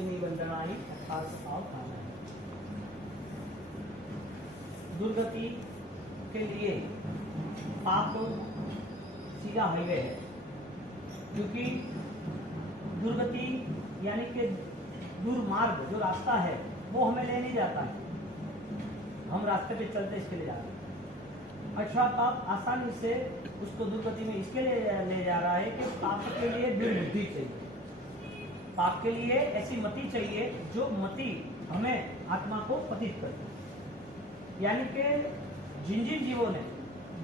निबंधनानि अर्थात स्वभाव खाना है। दुर्गति के लिए पाप सीधा हाईवे है, क्योंकि दुर्गति यानी कि दुर्मार्ग जो रास्ता है वो हमें ले नहीं जाता है, हम रास्ते पे चलते इसके लिए जा रहे हैं। अच्छा, पाप आसानी से उसको दुर्गति में इसके लिए ले जा रहा है कि पाप के लिए दुर्बुद्धि चाहिए, पाप के लिए ऐसी मति चाहिए जो मति हमें आत्मा को पतित करती। यानी कि जिन जिन जीवों ने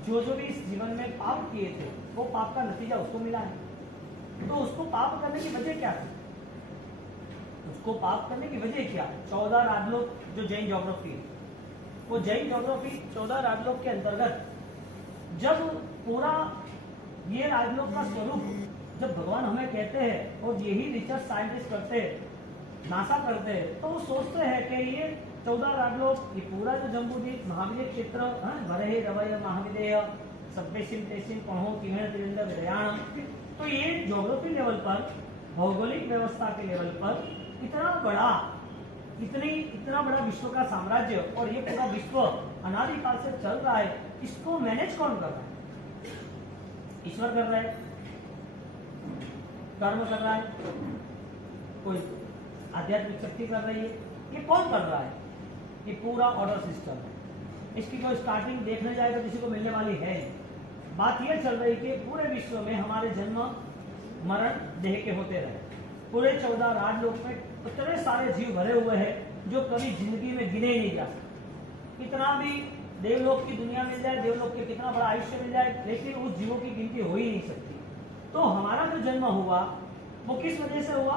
जो भी इस जीवन में पाप किए थे वो पाप का नतीजा उसको मिला है। तो उसको पाप करने की वजह क्या थी? उसको पाप करने की वजह क्या है? 14 राजलोक जो जैन ज्योग्राफी है, वो जैन ज्योग्राफी 14 राजलोक के अंतर्गत जब पूरा ये राजलोक का स्वरूप जब भगवान हमें कहते हैं और यही रिसर्च साइंटिस्ट करते हैं, नासा करते हैं, तो वो सोचते हैं कि ये 14 राजलोक, ये पूरा जो जम्बूद्वीप महाविदेय क्षेत्र, भरे रवय महाविदेय सभ्यसिम तेसिम पढ़ो किरण त्रिवेंद्र विदयाण, तो ये ज्योग्राफी लेवल पर, भौगोलिक व्यवस्था के लेवल पर इतना बड़ा विश्व का साम्राज्य, और ये पूरा विश्व अनादिकाल से चल रहा है, इसको मैनेज कौन कर रहा है? ईश्वर कर रहा है, कर्म कर रहा है, कोई आध्यात्मिक शक्ति कर रही है, ये कौन कर रहा है? ये पूरा ऑर्डर सिस्टम है। इसकी कोई स्टार्टिंग देखने जाए तो किसी को मिलने वाली है नहीं। बात यह चल रही कि पूरे विश्व में हमारे जन्म मरण देह के होते रहे, पूरे 14 राजलोक में इतने सारे जीव भरे हुए हैं जो कभी जिंदगी में गिने ही नहीं जा सकते। कितना भी देवलोक की दुनिया मिल जाए, देवलोक के कितना बड़ा आयुष्य मिल जाए, लेकिन उस जीवों की गिनती हो ही नहीं सकती। तो हमारा जो जन्म हुआ वो किस वजह से हुआ,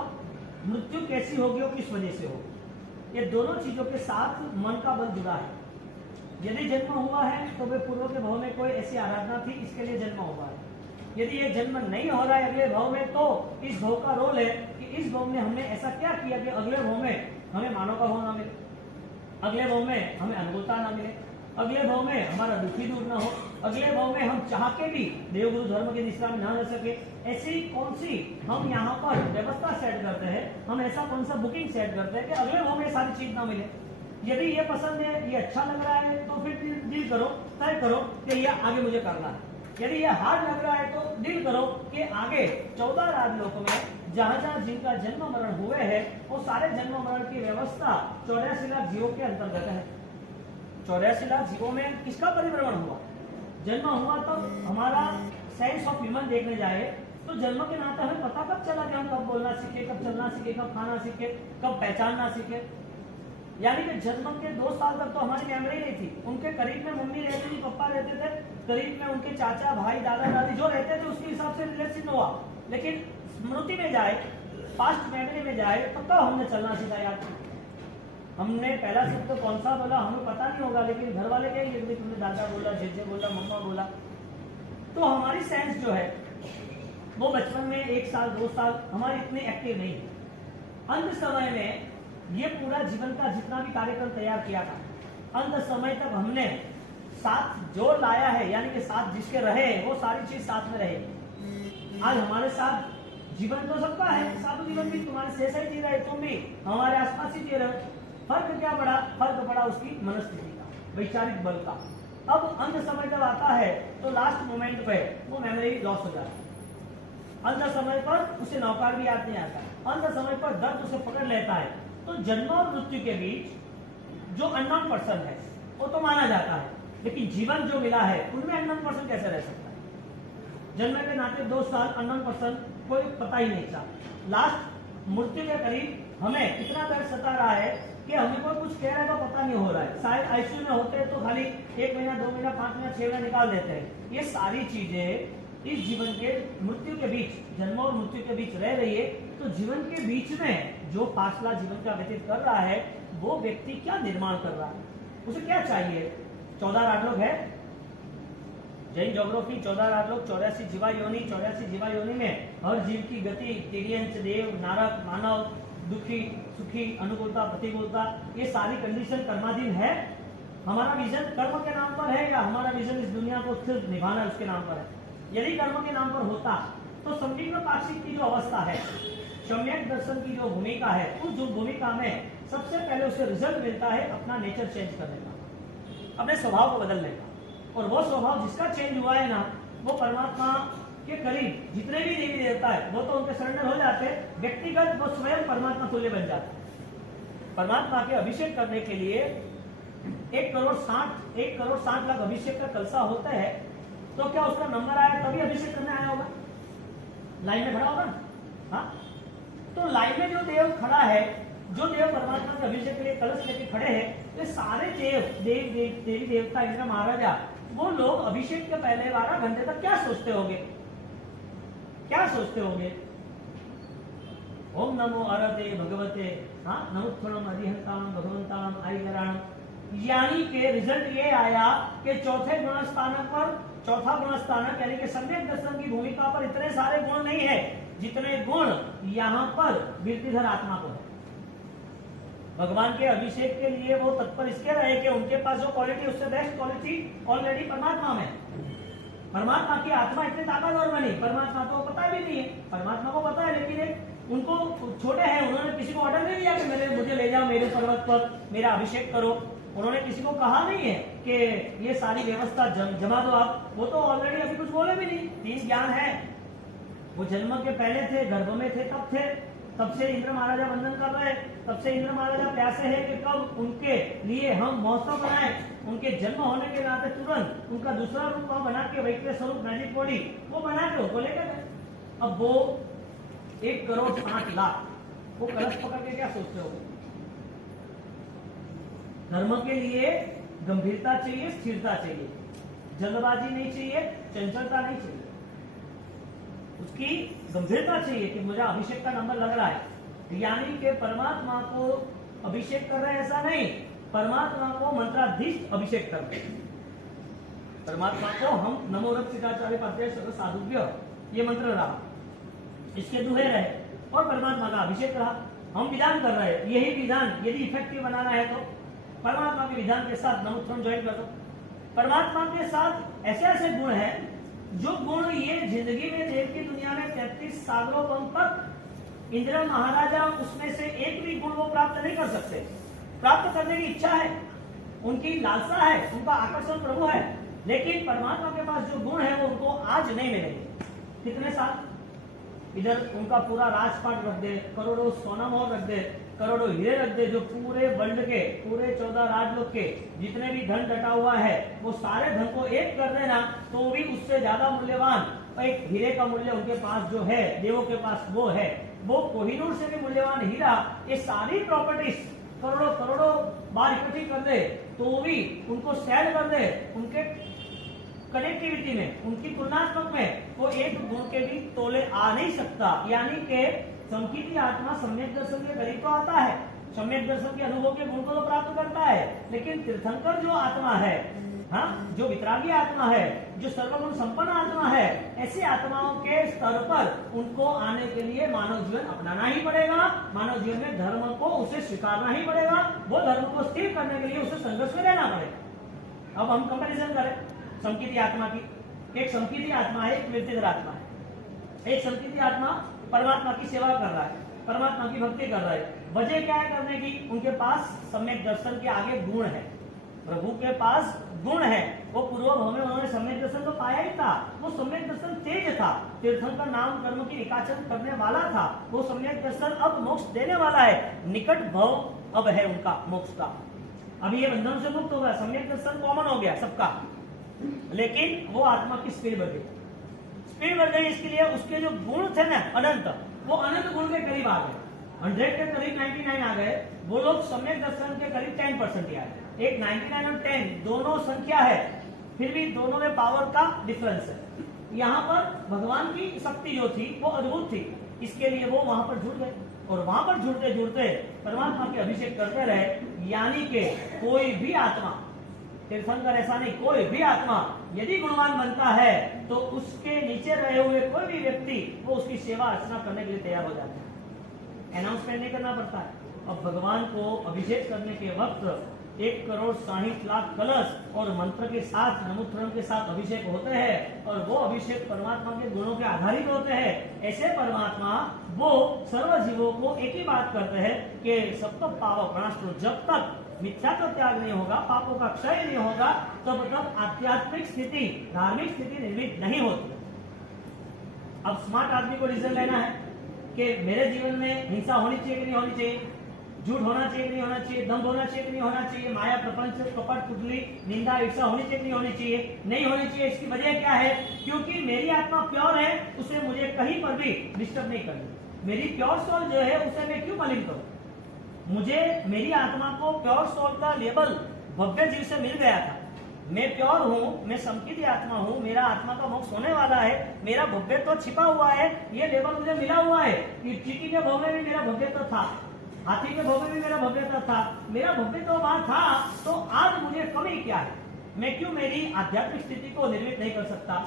मृत्यु कैसी होगी वो किस वजह से होगी, ये दोनों चीजों के साथ मन का बल जुड़ा है। यदि जन्म हुआ है तो वे पूर्व के भाव में कोई ऐसी आराधना थी, इसके लिए जन्म हुआ है। यदि ये जन्म नहीं हो रहा है अगले भाव में, तो इस भाव का रोल है कि इस भाव में हमने ऐसा क्या किया कि अगले भाव में हमें मानव का भाव ना मिले, अगले भाव में हमें अनुकूलता ना मिले, अगले भाव में हमारा दुखी दूर ना हो, अगले भाव में हम चाह के भी देवगुरु धर्म की दिशा में ना रह सके। ऐसी कौन सी हम यहाँ पर व्यवस्था सेट करते हैं, हम ऐसा कौन सा बुकिंग सेट करते हैं कि अगले भाव में सारी चीज ना मिले। यदि ये पसंद है, ये अच्छा लग रहा है, तो फिर डील करो, तय करो कि ये आगे मुझे करना है। यदि ये हार्ड लग रहा है तो डील करो कि आगे 14 राजलोक में जहां जिनका जन्म मरण हुए हैं वो सारे जन्म मरण की व्यवस्था 84 लाख जीवों के अंतर्गत है। 84 लाख जीवों में किसका परिभ्रमण हुआ? जन्म हुआ तो हमारा साइंस ऑफ ह्यूमन देखने जाए तो जन्म के नाते हमें पता कब चला कि हम कब बोलना सीखे, कब चलना सीखे, कब खाना सीखे, कब पहचानना सीखे। यानी कि जन्म के 2 साल तक तो हमारी मेमोरी नहीं थी। उनके करीब में मम्मी रहती थी, पापा रहते थे, करीब में उनके चाचा भाई दादा दादी जो रहते थे उसके हिसाब से रिलेशन हुआ। लेकिन स्मृति में जाए, पास्ट मेमोरी में जाए तो कब हमने चलना सीखा याद? हमने पहला शब्द तो कौन सा बोला हमें पता नहीं होगा, लेकिन घर वाले कहेंगे तुमने दादा बोला, जेजे बोला, मम्मा बोला। तो हमारी सेंस जो है वो बचपन में 1 साल 2 साल हमारी इतनी एक्टिव नहीं है। अंत समय में ये पूरा जीवन का जितना भी कार्यक्रम तैयार किया था, अंत समय तक हमने साथ जो लाया है, यानी कि साथ जिसके रहे वो सारी चीज साथ में रहे। आज हमारे साथ जीवन तो सबका है, साधु जीवन भी तुम्हारे से ही जी रहे, तुम भी हमारे आसपास ही जी रहे। फर्क क्या पड़ा? फर्क पड़ा उसकी मनस्थिति का, वैचारिक बल का। अब अंत समय जब आता है तो लास्ट मोमेंट पे वो मेमोरी लॉस हो जाती है। अंत समय पर उसे नौकार भी याद नहीं आता, अंत समय पर दर्द उसे पकड़ लेता है। तो जन्म और मृत्यु के बीच जो अननोन पर्सन है वो तो माना जाता है, लेकिन जीवन जो मिला है उनमें अननोन पर्सन कैसे रह सकता है? जन्म के नाते 2 साल अननोन पर्सन कोई पता ही नहीं था। लास्ट मृत्यु के करीब हमें इतना दर्द सता रहा है कि हमें कोई कुछ कह रहा है तो पता नहीं हो रहा है। शायद आईसीयू में होते हैं तो खाली 1 महीना 2 महीना 5 महीना 6 महीना निकाल देते हैं। ये सारी चीजें इस जीवन के मृत्यु के बीच, जन्म और मृत्यु के बीच रह रही है। तो जीवन के बीच में जो फासला जीवन का व्यतीत कर रहा है वो व्यक्ति क्या निर्माण कर रहा है, उसे क्या चाहिए? 14 राजलोक है, जैन ज्योग्राफी 14 राजलोक, 84 जीवा योनि, 84 जीवा योनि में हर जीव की गति, तिर्यंच, देव, नारक, मानव, दुखी, सुखी, अनुकूलता, प्रतिकूलता, ये सारी कंडीशन कर्माधीन है। हमारा विजन कर्म के नाम पर है या हमारा विजन इस दुनिया को सिर्फ निभाना उसके नाम पर है? यदि कर्म के नाम पर होता तो संकीर्ण पाक्षिक की जो अवस्था है सम्यक दर्शन की जो भूमिका है, उस जो भूमिका में सबसे पहले उसे रिजल्ट मिलता है अपना नेचर चेंज करने का, अपने स्वभाव को बदलने का। और वो स्वभाव जिसका चेंज हुआ है ना, वो परमात्मा के करीब जितने भी देवी देवता है वो तो उनके सरेंडर हो जाते हैं, व्यक्तिगत वो स्वयं परमात्मा तुल्य बन जाते हैं। परमात्मा के अभिषेक करने के लिए 1 करोड़ 60 लाख अभिषेक का कलसा होता है, तो क्या उसका नंबर आया तभी अभिषेक करने आया होगा? लाइन में खड़ा होगा ना? हाँ, तो लाइन में जो देव खड़ा है, जो देव परमात्मा के अभिषेक के लिए कलश लेके खड़े हैं, ये सारे देवी देवता इंद्र महाराजा, वो लोग अभिषेक के पहले 12 घंटे तक क्या सोचते होंगे? क्या सोचते होंगे? ओम नमो अरते भगवते नमोत्थनम अधिहंताम भगवंताम आईगराणम, यानी के रिजल्ट ये आया कि चौथा गुण स्थानक यानी कि सम्यक दर्शन की भूमिका पर इतने सारे गुण नहीं है जितने गुण यहाँ पर वृत्तिधर आत्मा को है। भगवान के अभिषेक के लिए वो तत्पर इसके रहे कि उनके पास जो क्वालिटी, उससे बेस्ट क्वालिटी ऑलरेडी परमात्मा में। परमात्मा की आत्मा इतनी ताकतवर बनी, परमात्मा को पता भी नहीं है, परमात्मा को पता है लेकिन उनको छोटे हैं, उन्होंने किसी को ऑर्डर नहीं दिया कि मुझे ले जाओ मेरे पर्वत पर मेरा अभिषेक करो। उन्होंने किसी को कहा नहीं है कि ये सारी व्यवस्था जमा दो आप, वो तो ऑलरेडी अभी कुछ बोले भी नहीं। 3 ज्ञान है, वो जन्म के पहले थे, गर्भ में थे, तब से इंद्र महाराजा वंदन कर रहे हैं, तब से इंद्र महाराजा प्यासे हैं कि कब उनके लिए हम महोत्सव बनाए। उनके जन्म होने के नाते तुरंत उनका दूसरा रूप बना के, वैक्य स्वरूप मैजिक बॉडी वो बना के उनको लेकर गए। अब वो 1 करोड़ 60 लाख वो कलश पकड़ के क्या सोचते हो? धर्म के लिए गंभीरता चाहिए, स्थिरता चाहिए, जल्दबाजी नहीं चाहिए, चंचलता नहीं चाहिए, उसकी गंभीरता चाहिए कि मुझे अभिषेक का नंबर लग रहा है, यानी कि परमात्मा को अभिषेक कर रहे हैं ऐसा नहीं, परमात्मा को मंत्राधीश अभिषेक कर रहे हैं। परमात्मा को हम नमो रक्षिताचार्य पात्रे सर्व साधुभ्य, ये मंत्र रहा, इसके दुहे रहे और परमात्मा का अभिषेक रहा। हम विधान कर रहे हैं, यही विधान यदि इफेक्टिव बनाना है तो परमात्मा के विधान के साथ नमोत्थनम ज्वाइन कर दो। परमात्मा के साथ ऐसे ऐसे गुण हैं जो गुण ये जिंदगी में देव की दुनिया में 33 सागरों तक इंद्र महाराजा उसमें से एक भी गुण वो प्राप्त नहीं कर सकते। प्राप्त करने की इच्छा है, उनकी लालसा है, उनका आकर्षण प्रभु है, लेकिन परमात्मा के पास जो गुण है वो उनको आज नहीं मिलेंगे। कितने साल इधर उनका पूरा राजपाट रख दे, करोड़ों सोना मोहर रख दे, करोड़ों हीरे रख दे, जो पूरे वर्ल्ड के पूरे 14 राजलोक के जितने भी धन डटा हुआ है वो सारे धन को एक कर देना तो भी उससे ज्यादा मूल्यवान एक हीरे का मूल्य उनके पास जो है, देवों के पास वो है, वो कोहिनूर से भी मूल्यवान हीरा। ये सारी प्रॉपर्टीज करोड़ों करोड़ों बार इकट्ठी कर दे तो भी उनको सेल कर दे, उनके कनेक्टिविटी में, उनकी तुलनात्मक में वो एक गुण के भी तोले आ नहीं सकता। यानी कि संकीर्ति आत्मा सम्यक दर्शन के करीब तो आता है, सम्यक दर्शन के अनुभव के गुण को तो प्राप्त करता है, लेकिन तीर्थंकर जो आत्मा है, हाँ, जो वितरागी आत्मा है, जो सर्वगुण संपन्न आत्मा है, ऐसी आत्माओं के स्तर पर उनको आने के लिए मानव जीवन अपनाना ही पड़ेगा। मानव जीवन में धर्म को उसे स्वीकारना ही पड़ेगा, वो धर्म को स्थिर करने के लिए उसे संघर्ष में रहना पड़ेगा। अब हम कंपैरिजन करें संकीर्ति आत्मा की, एक संकीर्ति आत्मा है, एक वृत्तिधर आत्मा है। एक संकीर्ति आत्मा परमात्मा की सेवा कर रहा है, परमात्मा की भक्ति कर रहा है। वजह क्या है करने की? उनके पास सम्यक दर्शन के आगे गुण है, प्रभु के पास गुण है। वो पूर्व भाव में उन्होंने सम्यक दर्शन तो पाया ही था, वो सम्यक दर्शन तेज था, तीर्थंकर नाम कर्म की विकाचन करने वाला था, वो सम्यक दर्शन अब मोक्ष देने वाला है। निकट भाव अब है उनका मोक्ष का, अभी ये बंधन से मुक्त हो गया, सम्यक दर्शन कॉमन हो गया सबका, लेकिन वो आत्मा की स्पीड बढ़ गई, स्पीड बढ़ गई। इसके लिए उसके जो गुण थे ना अनंत, वो अनंत गुण के करीब आ गए, 100 के करीब 99 आ गए। वो लोग सम्यक दर्शन के करीब 10% ही आए। एक 99 और 10 दोनों संख्या है, फिर भी दोनों में पावर का डिफरेंस है। यहाँ पर भगवान की शक्ति जो थी वो अद्भुत थी, इसके लिए वो वहां पर जुड़ गए और वहां पर जुड़ते जुड़ते परमात्मा के अभिषेक करते रहे। यानी कि कोई भी आत्मा, तीर्थंकर ऐसा नहीं, कोई भी आत्मा यदि गुणवान बनता है तो उसके नीचे रहे हुए कोई भी व्यक्ति वो उसकी सेवा अर्चना करने के लिए तैयार हो जाता है, अनाउंसमेंट नहीं करना पड़ता है। अब भगवान को अभिषेक करने के वक्त 1,60,00,000 कलश और मंत्र के साथ नमोत्तरम के साथ अभिषेक होते हैं और वो अभिषेक परमात्मा के गुणों के आधारित होते हैं। ऐसे परमात्मा वो सर्व जीवों को एक ही बात करते हैं कि सबको पाप प्रणाष्ट, जब तक मिथ्यात्व त्याग नहीं होगा, पापों का क्षय नहीं होगा, तब तक आध्यात्मिक स्थिति, धार्मिक स्थिति निर्मित नहीं होती। अब स्मार्ट आदमी को डिसीजन लेना है कि मेरे जीवन में हिंसा होनी चाहिए कि नहीं होनी चाहिए, झूठ होना चाहिए कि नहीं होना चाहिए, दंभ होना चाहिए कि नहीं होना चाहिए, माया प्रपंच कपट कुटली निंदा ईर्षा होनी चाहिए कि नहीं होनी चाहिए, नहीं होनी चाहिए। इसकी वजह क्या है? क्योंकि मेरी आत्मा प्योर है, उसे मुझे कहीं पर भी डिस्टर्ब नहीं करनी। मेरी प्योर सोल जो है उसे मैं क्यों मलिन करूं? मुझे मेरी आत्मा को प्योर सोल का लेबल भव्य जीव से मिल गया था। मैं प्योर हूँ, मैं संकित आत्मा हूँ, मेरा आत्मा का मोक्ष होने वाला है, मेरा भव्यत्व छिपा हुआ है, ये लेबल मुझे मिला हुआ है। चीटी के भव में भी मेरा भव्यत्व था, हाथी के भव में भी मेरा भव्यत्व था, मेरा भव्यत्व वहां था, तो आज मुझे कमी क्या है? मैं क्यों मेरी आध्यात्मिक स्थिति को निर्मित नहीं कर सकता?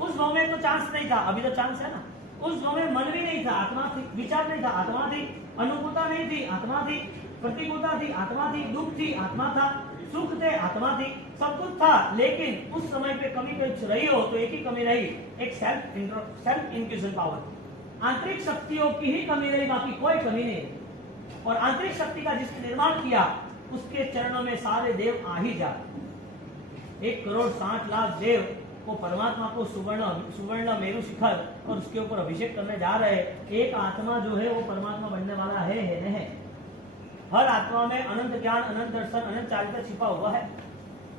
उस भव में तो चांस नहीं था, अभी तो चांस है ना। उस भव में मन भी नहीं था, आत्मा थी, विचार नहीं था, आत्मा थी, अनुभूता नहीं थी, आत्मा थी, प्रतिकूलता थी, आत्मा थी, दुख थी, आत्मा था, सुख थे, आत्मा थी, सब कुछ था। लेकिन उस समय पे कमी कुछ रही हो तो एक ही कमी रही, एक सेल्फ इंक्यूशन पावर, आंतरिक शक्तियों की ही कमी रही, बाकी कोई कमी नहीं। और आंतरिक शक्ति का जिसने निर्माण किया उसके चरणों में सारे देव आ ही जा। 1,60,00,000 देव को परमात्मा को सुवर्ण मेरु शिखर और उसके ऊपर अभिषेक करने जा रहे। एक आत्मा जो है वो परमात्मा बनने वाला है नहीं? हर आत्मा में अनंत ज्ञान, अनंत दर्शन, अनंत चारित्र्य छिपा हुआ है।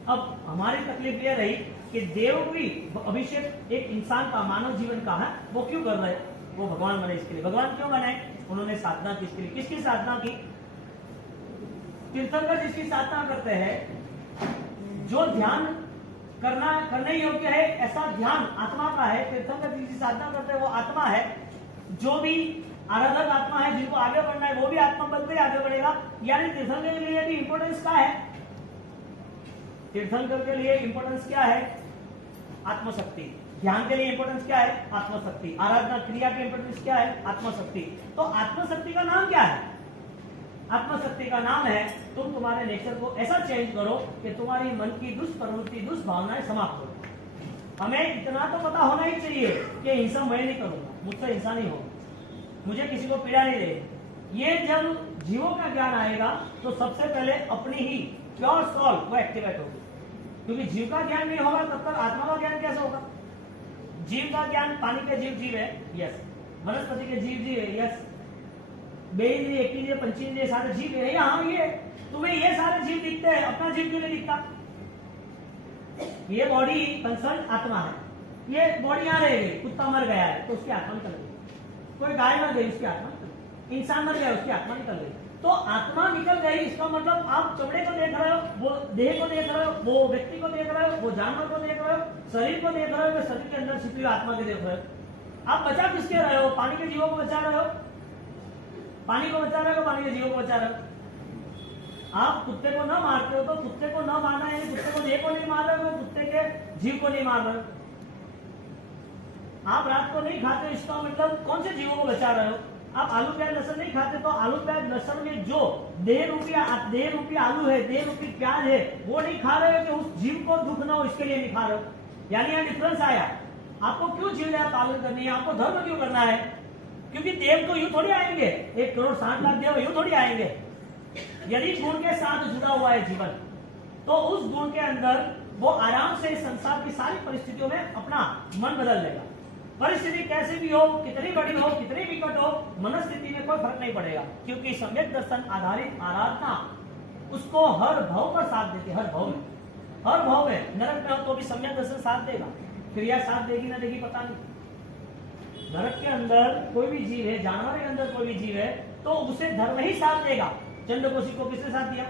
अब हमारी तकलीफ ये रही कि देव भी अभिषेक एक इंसान का, मानव जीवन का है, वो क्यों कर रहे? वो भगवान बने इसके लिए। भगवान क्यों बनाए? उन्होंने साधना किसके लिए? किसकी साधना की? तीर्थंकर जिसकी साधना करते हैं, जो ध्यान करने योग्य है, ऐसा ध्यान आत्मा का है। तीर्थंकर जिसकी साधना करते हैं वो आत्मा है। जो भी आराधक आत्मा है, जिनको आगे बढ़ना है, वो भी आत्मा बनते ही आगे बढ़ेगा। यानी तीर्थंकर के लिए भी इंपोर्टेंस क्या है? तीर्थंकर के लिए इंपोर्टेंस क्या है? आत्मशक्ति। ध्यान के लिए इंपोर्टेंस क्या है? आत्मशक्ति। आराधना क्रिया की इंपोर्टेंस क्या है? आत्मशक्ति। तो आत्मशक्ति का नाम क्या है? आत्मशक्ति का नाम है तुम तुम्हारे नेचर को ऐसा चेंज करो कि तुम्हारी मन की दुष्प्रवृत्ति, दुष्भावनाएं समाप्त हो। हमें इतना तो पता होना ही चाहिए कि हिंसा मैं नहीं करूंगा, मुझसे हिंसा नहीं होगा, मुझे किसी को पीड़ा नहीं देगी। ये जब जीवों का ज्ञान आएगा तो सबसे पहले अपनी ही प्योर सोल वो एक्टिवेट होगी। क्योंकि जीव का ज्ञान नहीं होगा तब तक आत्मा का ज्ञान कैसे होगा? जीव का ज्ञान, पानी के जीव है, यस। वनस्पति के जीव है, यस। बेइंद्रिय, एकिंद्रिय, पंचेंद्रिय सारे जीव है। हाँ, ये तुम्हें ये सारे जीव दिखते हैं, अपना जीव क्यों नहीं दिखता? ये बॉडी कंसर्न आत्मा है। ये बॉडी यहाँ रह गई, कुत्ता मर गया है तो उसकी आत्मा निकल गई, कोई गाय मर गई उसकी आत्मा निकल गई, इंसान मर गया उसकी आत्मा निकल गई। तो आत्मा निकल गई, इसका मतलब आप चमड़े को देख रहे हो, वो देह को देख रहे हो, वो व्यक्ति को देख रहे हो, वो जानवर को देख रहे हो, शरीर को देख रहे हो, शरीर के अंदर छिपी हुई आत्मा को देख रहे हो। आप बचा किसके रहे हो? पानी के जीवों को बचा रहे हो, पानी को बचा रहे हो, पानी के जीवों को बचा रहे हो। आप कुत्ते को न मारते हो तो कुत्ते को न मारना है, कुत्ते को देह को नहीं मार रहे हो, कुत्ते के जीव को नहीं मार रहे हो। आप रात को नहीं खाते, इसका मतलब कौन से जीवों को बचा रहे हो? आप आलू प्याज लहसुन नहीं खाते तो आलू प्याज लहसुन में जो देह रूपी आलू है, देह रूपी प्याज है, वो नहीं खा रहे हो कि उस जीव को दुख ना हो इसके लिए नहीं खा रहे हो। यानी यहाँ डिफरेंस आया। आपको क्यों जीव दया पालन करनी है? आपको धर्म क्यों करना है? क्योंकि देव तो यूं थोड़ी आएंगे, 1,60,00,000 देव यूं थोड़ी आएंगे। यदि गुण के साथ जुड़ा हुआ है जीवन, तो उस गुण के अंदर वो आराम से संसार की सारी परिस्थितियों में अपना मन बदल लेगा। परिस्थिति कैसे भी हो, कितनी बड़ी हो, कितनी विकट हो, मनस्थिति में कोई फर्क नहीं पड़ेगा। क्योंकि सम्यक दर्शन आधारित आराधना उसको हर भाव पर साथ देती है। हर भाव में, हर भाव में। नरक में हो तो भी सम्यक दर्शन साथ देगा, क्रिया साथ देगी ना देगी पता नहीं। नरक के अंदर कोई भी जीव है, जानवर के अंदर कोई भी जीव है, तो उसे धर्म ही साथ देगा। चंडकोशी को किसने साथ दिया?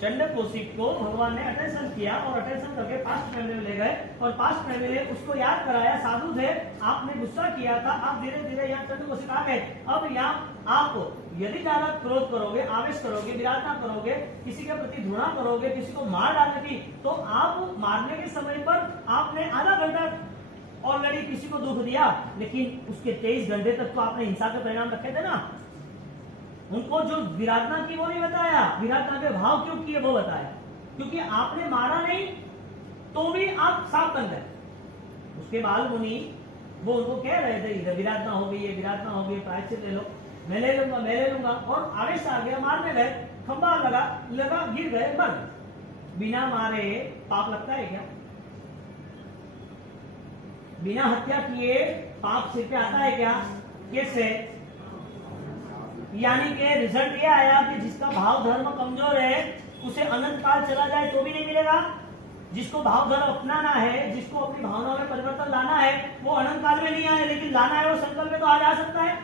चंडकोशी को भगवान ने अटेंशन किया और अटेंशन करके पास्ट मेमोरी में ले गए और पास्ट मेमोरी में उसको याद कराया। साधु थे, आपने गुस्सा किया था, आप धीरे धीरे यहाँ चंडकोशी आ गए। अब यहाँ आप यदि ज्यादा क्रोध करोगे, आवेश करोगे, विराटता करोगे, किसी के प्रति घृणा करोगे, किसी को मार डालने की, तो आप मारने के समय पर आपने आधा घंटा ऑलरेडी किसी को दुख दिया, लेकिन उसके 23 घंटे तक तो आपने हिंसा के परिणाम रखे थे ना। उनको जो विराधना की वो नहीं बताया, विराधना के भाव क्यों किए वो बताया, क्योंकि आपने मारा नहीं तो भी आप साफ बन गए। उसके बाद मुनि वो उनको कह रहे थे इधर विराधना हो गई है, विराधना हो गई, प्रायश्चित ले लो, मैं ले लूंगा, मैं ले लूंगा, और आगे से आ गया, मारने गए, खंबा लगा, गिर गए, मर गए। बिना मारे पाप लगता है क्या? बिना हत्या किए पाप सिर पे आता है क्या? कैसे? यानी कि रिजल्ट ये आया कि जिसका भाव धर्म कमजोर है उसे अनंत काल चला जाए तो भी नहीं मिलेगा। जिसको भाव धर्म अपनाना है, जिसको अपनी भावनाओं में परिवर्तन लाना है, वो अनंत काल में नहीं आए, लेकिन लाना है वो संकल्प में तो आज आ सकता है।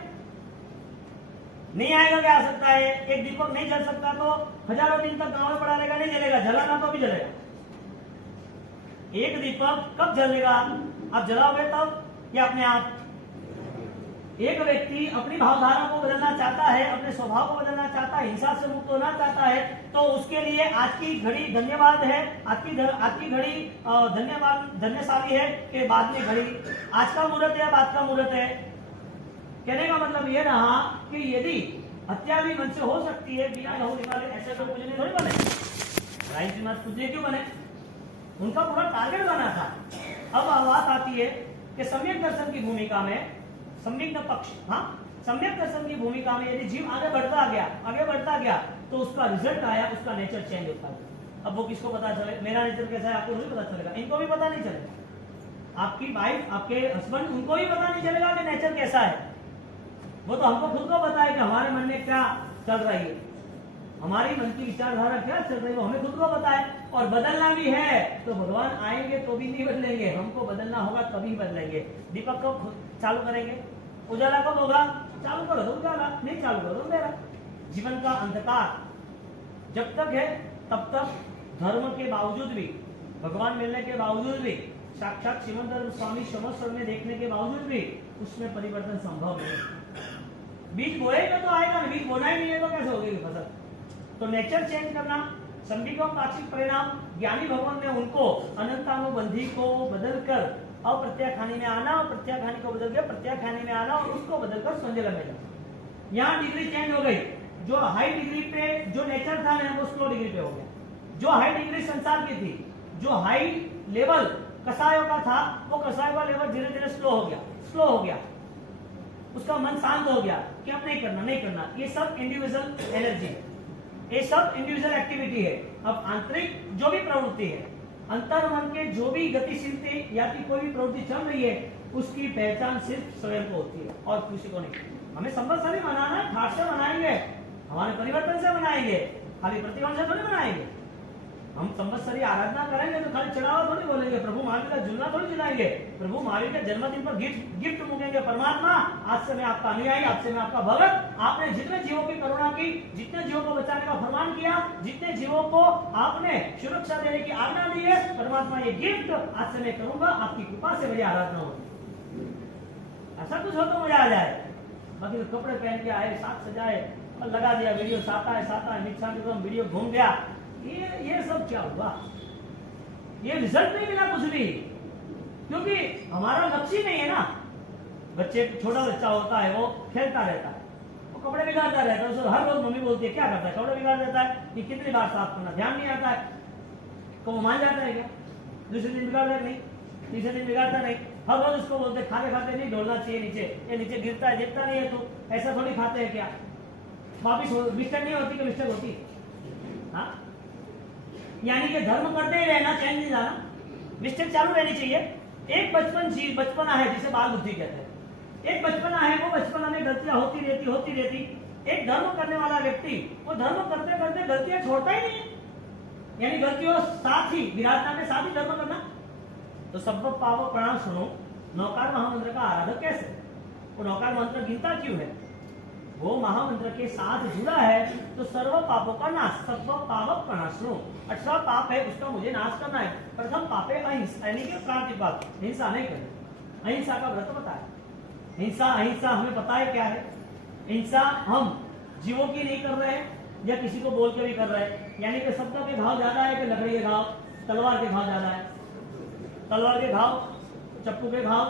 नहीं आएगा क्या? आ सकता है। एक दीपक नहीं जल सकता तो हजारों दिन तक गांव में पड़ा रहेगा, नहीं जलेगा, जलाना तो भी जलेगा। एक दीपक कब जलेगा? आप जलाओगे तब या अपने आप? एक व्यक्ति अपनी भावधारा को बदलना चाहता है, अपने स्वभाव को बदलना चाहता है, हिंसा से मुक्त होना चाहता है, तो उसके लिए आज की घड़ी धन्यवाद है, आज की घड़ी धन्यवाद धन्यशाली है कि बाद में घड़ी आज का मुहूर्त है, बाद का मुहूर्त है। कहने का मतलब ये रहा कि यदि हत्या भी मन से हो सकती है, बिना लहू निकाले ऐसे तो कुछ नहीं थोड़ी बने। राइट जी महाराज पूछिए क्यों बने? उनका पूरा टारगेट बना था। अब बात आती है कि सम्यक दर्शन की भूमिका में सम्यक पक्ष, हाँ, सम्यक दर्शन की भूमिका में यदि जीव आगे बढ़ता गया तो उसका रिजल्ट आया, उसका नेचर चेंज होता है। अब वो किसको पता चले मेरा नेचर कैसा है? आपको नहीं पता चलेगा, इनको भी पता नहीं चलेगा, आपकी वाइफ, आपके हस्बैंड, उनको भी पता नहीं चलेगा कि नेचर कैसा है। वो तो हमको खुद को पता है कि हमारे मन में क्या चल रही है, हमारी मन की विचारधारा क्या चल रही है, वो हमें खुद को पता है। और बदलना भी है तो भगवान आएंगे तो भी नहीं बदलेंगे, हमको बदलना होगा तभी बदलेंगे। दीपक कब चालू करेंगे? उजाला कब होगा? चालू करो तो उजाला, नहीं चालू करो तो अंधेरा। जीवन का अंधकार जब तक है तब तक धर्म के बावजूद भी, भगवान मिलने के बावजूद भी, साक्षात श्रीमंत स्वामी समस्व में देखने के बावजूद भी उसमें परिवर्तन संभव नहीं। बीज बोएगा तो आएगा, बीज बोना ही नहीं है तो कैसे होगी फसल? तो नेचर चेंज करना, संदिग्ध पाक्षिक परिणाम, ज्ञानी भगवान ने उनको अनंतानुबंधी को बदलकर अप्रत्याखानी में आना, और प्रत्याखानी को बदल के प्रत्याखानी में आना, और उसको बदलकर संजय में जाना। यहाँ डिग्री चेंज हो गई, जो हाई डिग्री पे जो नेचर था ना वो स्लो डिग्री पे हो गया। जो हाई डिग्री संसार की थी, जो हाई लेवल कसायों का था, वो कसायों का लेवल धीरे धीरे स्लो हो गया, उसका मन शांत हो गया कि अब नहीं करना। ये सब इंडिविजुअल एनर्जी, ये सब इंडिविजुअल एक्टिविटी है। अब आंतरिक जो भी प्रवृत्ति है, अंतर मन के जो भी गतिशीलता या कि कोई भी प्रवृत्ति चल रही है, उसकी पहचान सिर्फ स्वयं को होती है और किसी को नहीं। हमें संवत्सरी मनाना है, ठाट से मनाएंगे, हमारे परिवर्तन से मनाएंगे, खाली प्रतिबंध से थोड़ी मनाएंगे। हम संवत्सरी आराधना करेंगे तो खाली चढ़ावा थोड़ी बोलेंगे, प्रभु महावीर का जुलना थोड़ी जुलाएंगे, प्रभु महावीर के जन्मदिन पर गिफ्ट मुकेंगे। परमात्मा आज से मैं आपका अनुयायी, आज से मैं आपका भगत, आपने जितने जीवों की करुणा की, जितने जीवों को बचाने का फरमान किया, जितने जीवों को आपने सुरक्षा देने की आज्ञा दी है, परमात्मा ये गिफ्ट आज से मैं करूंगा, आपकी कृपा से मेरी आराधना होगी। ऐसा कुछ हो तो मजा आ जाए। बाकी तो कपड़े पहन के आए, साथ सजाए और लगा दिया वीडियो, साता है मिक्सा वीडियो घूम गया, ये सब क्या हुआ? ये रिजल्ट नहीं मिला कुछ भी, क्योंकि हमारा लक्ष्य नहीं है ना। बच्चे, छोटा बच्चा होता है, वो खेलता रहता है, वो कपड़े बिगाड़ता रहता है, उसको हर रोज मम्मी बोलती है क्या करता है, कपड़े बिगाड़ देता है, कि कितनी बार साफ करना, ध्यान नहीं आता है, तो वो मान जाता है क्या? दूसरे दिन बिगाड़ता नहीं, तीसरे दिन बिगाड़ता नहीं, हर रोज उसको बोलते खाते खाते नहीं डोलना चाहिए नीचे, ये नीचे गिरता है, देखता नहीं है, तो ऐसा थोड़ी खाते हैं क्या? वापिस मिस्टेक नहीं होती कि मिस्टेक होती? हाँ, यानी कि धर्म करते ही रहना, चेंज नहीं जाना, मिस्टेक चालू रहनी चाहिए। एक बचपना है जिसे बाल बुद्धि कहते हैं, एक बचपना है, वो बचपना में गलतियां होती रहती। एक धर्म करने वाला व्यक्ति वो धर्म करते करते गलतियां छोड़ता ही नहीं है, यानी गलतियों साथ ही विराधना के साथ ही धर्म करना। तो सब पावो प्रणाम सुनो, नौकार महामंत्र का आराधक कैसे? वो नौकार मंत्र गिनता क्यों है? वो महामंत्र के साथ जुड़ा है तो सर्व पापों का नाश, सर्व पाप प्रणाशनो, 18 पाप है उसका मुझे नाश करना है। प्रथम पाप है अहिंसा, यानी कि प्राणपात, हिंसा नहीं करनी। अहिंसा का व्रत पता है, हिंसा अहिंसा हमें पता है क्या है। हिंसा हम जीवों की नहीं कर रहे हैं या किसी को बोल के भी कर रहे हैं, यानी कि शब्दों के घाव ज्यादा है कि लकड़ी के घाव, तलवार के घाव ज्यादा है? तलवार के घाव, चप्पू के घाव,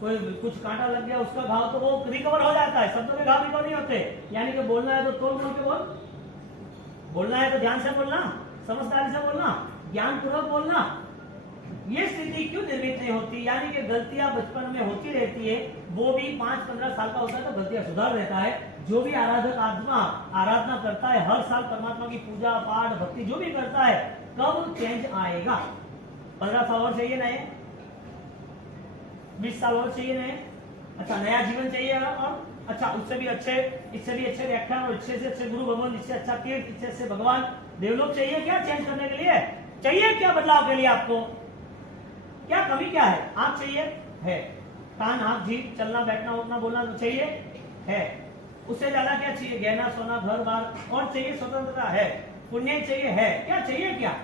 कोई कुछ कांटा लग गया उसका घाव तो वो रिकवर हो जाता है, शब्दों के घाव रिकवर नहीं होते। यानी कि बोलना है तो तोड़ मोड़ के बोल, बोलना है तो ध्यान से बोलना, समझदारी से बोलना, ज्ञान पूर्वक बोलना। ये स्थिति क्यों निर्मित नहीं होती? यानी कि गलतियां बचपन में होती रहती है, वो भी 5-15 साल का होता है तो गलतियां सुधार रहता है। जो भी आराधक आत्मा आराधना करता है, हर साल परमात्मा की पूजा पाठ भक्ति जो भी करता है, कब चेंज आएगा? 15 साल और चाहिए नए, 20 साल और चाहिए नए, अच्छा नया जीवन चाहिए और अच्छा उससे भी अच्छे, इससे भी अच्छे व्याख्यान और अच्छे से अच्छे गुरु भगवान, इससे अच्छा तीर्थ, इससे अच्छे भगवान देवलोक चाहिए क्या चेंज करने के लिए? चाहिए क्या बदलाव के लिए? आपको क्या कमी क्या है? आप चाहिए है, कान आंख जीभ चलना बैठना उठना बोलना तो चाहिए है। उससे ज्यादा क्या चाहिए? गहना सोना घर बार और चाहिए, स्वतंत्रता है, पुण्य चाहिए है, क्या चाहिए क्या?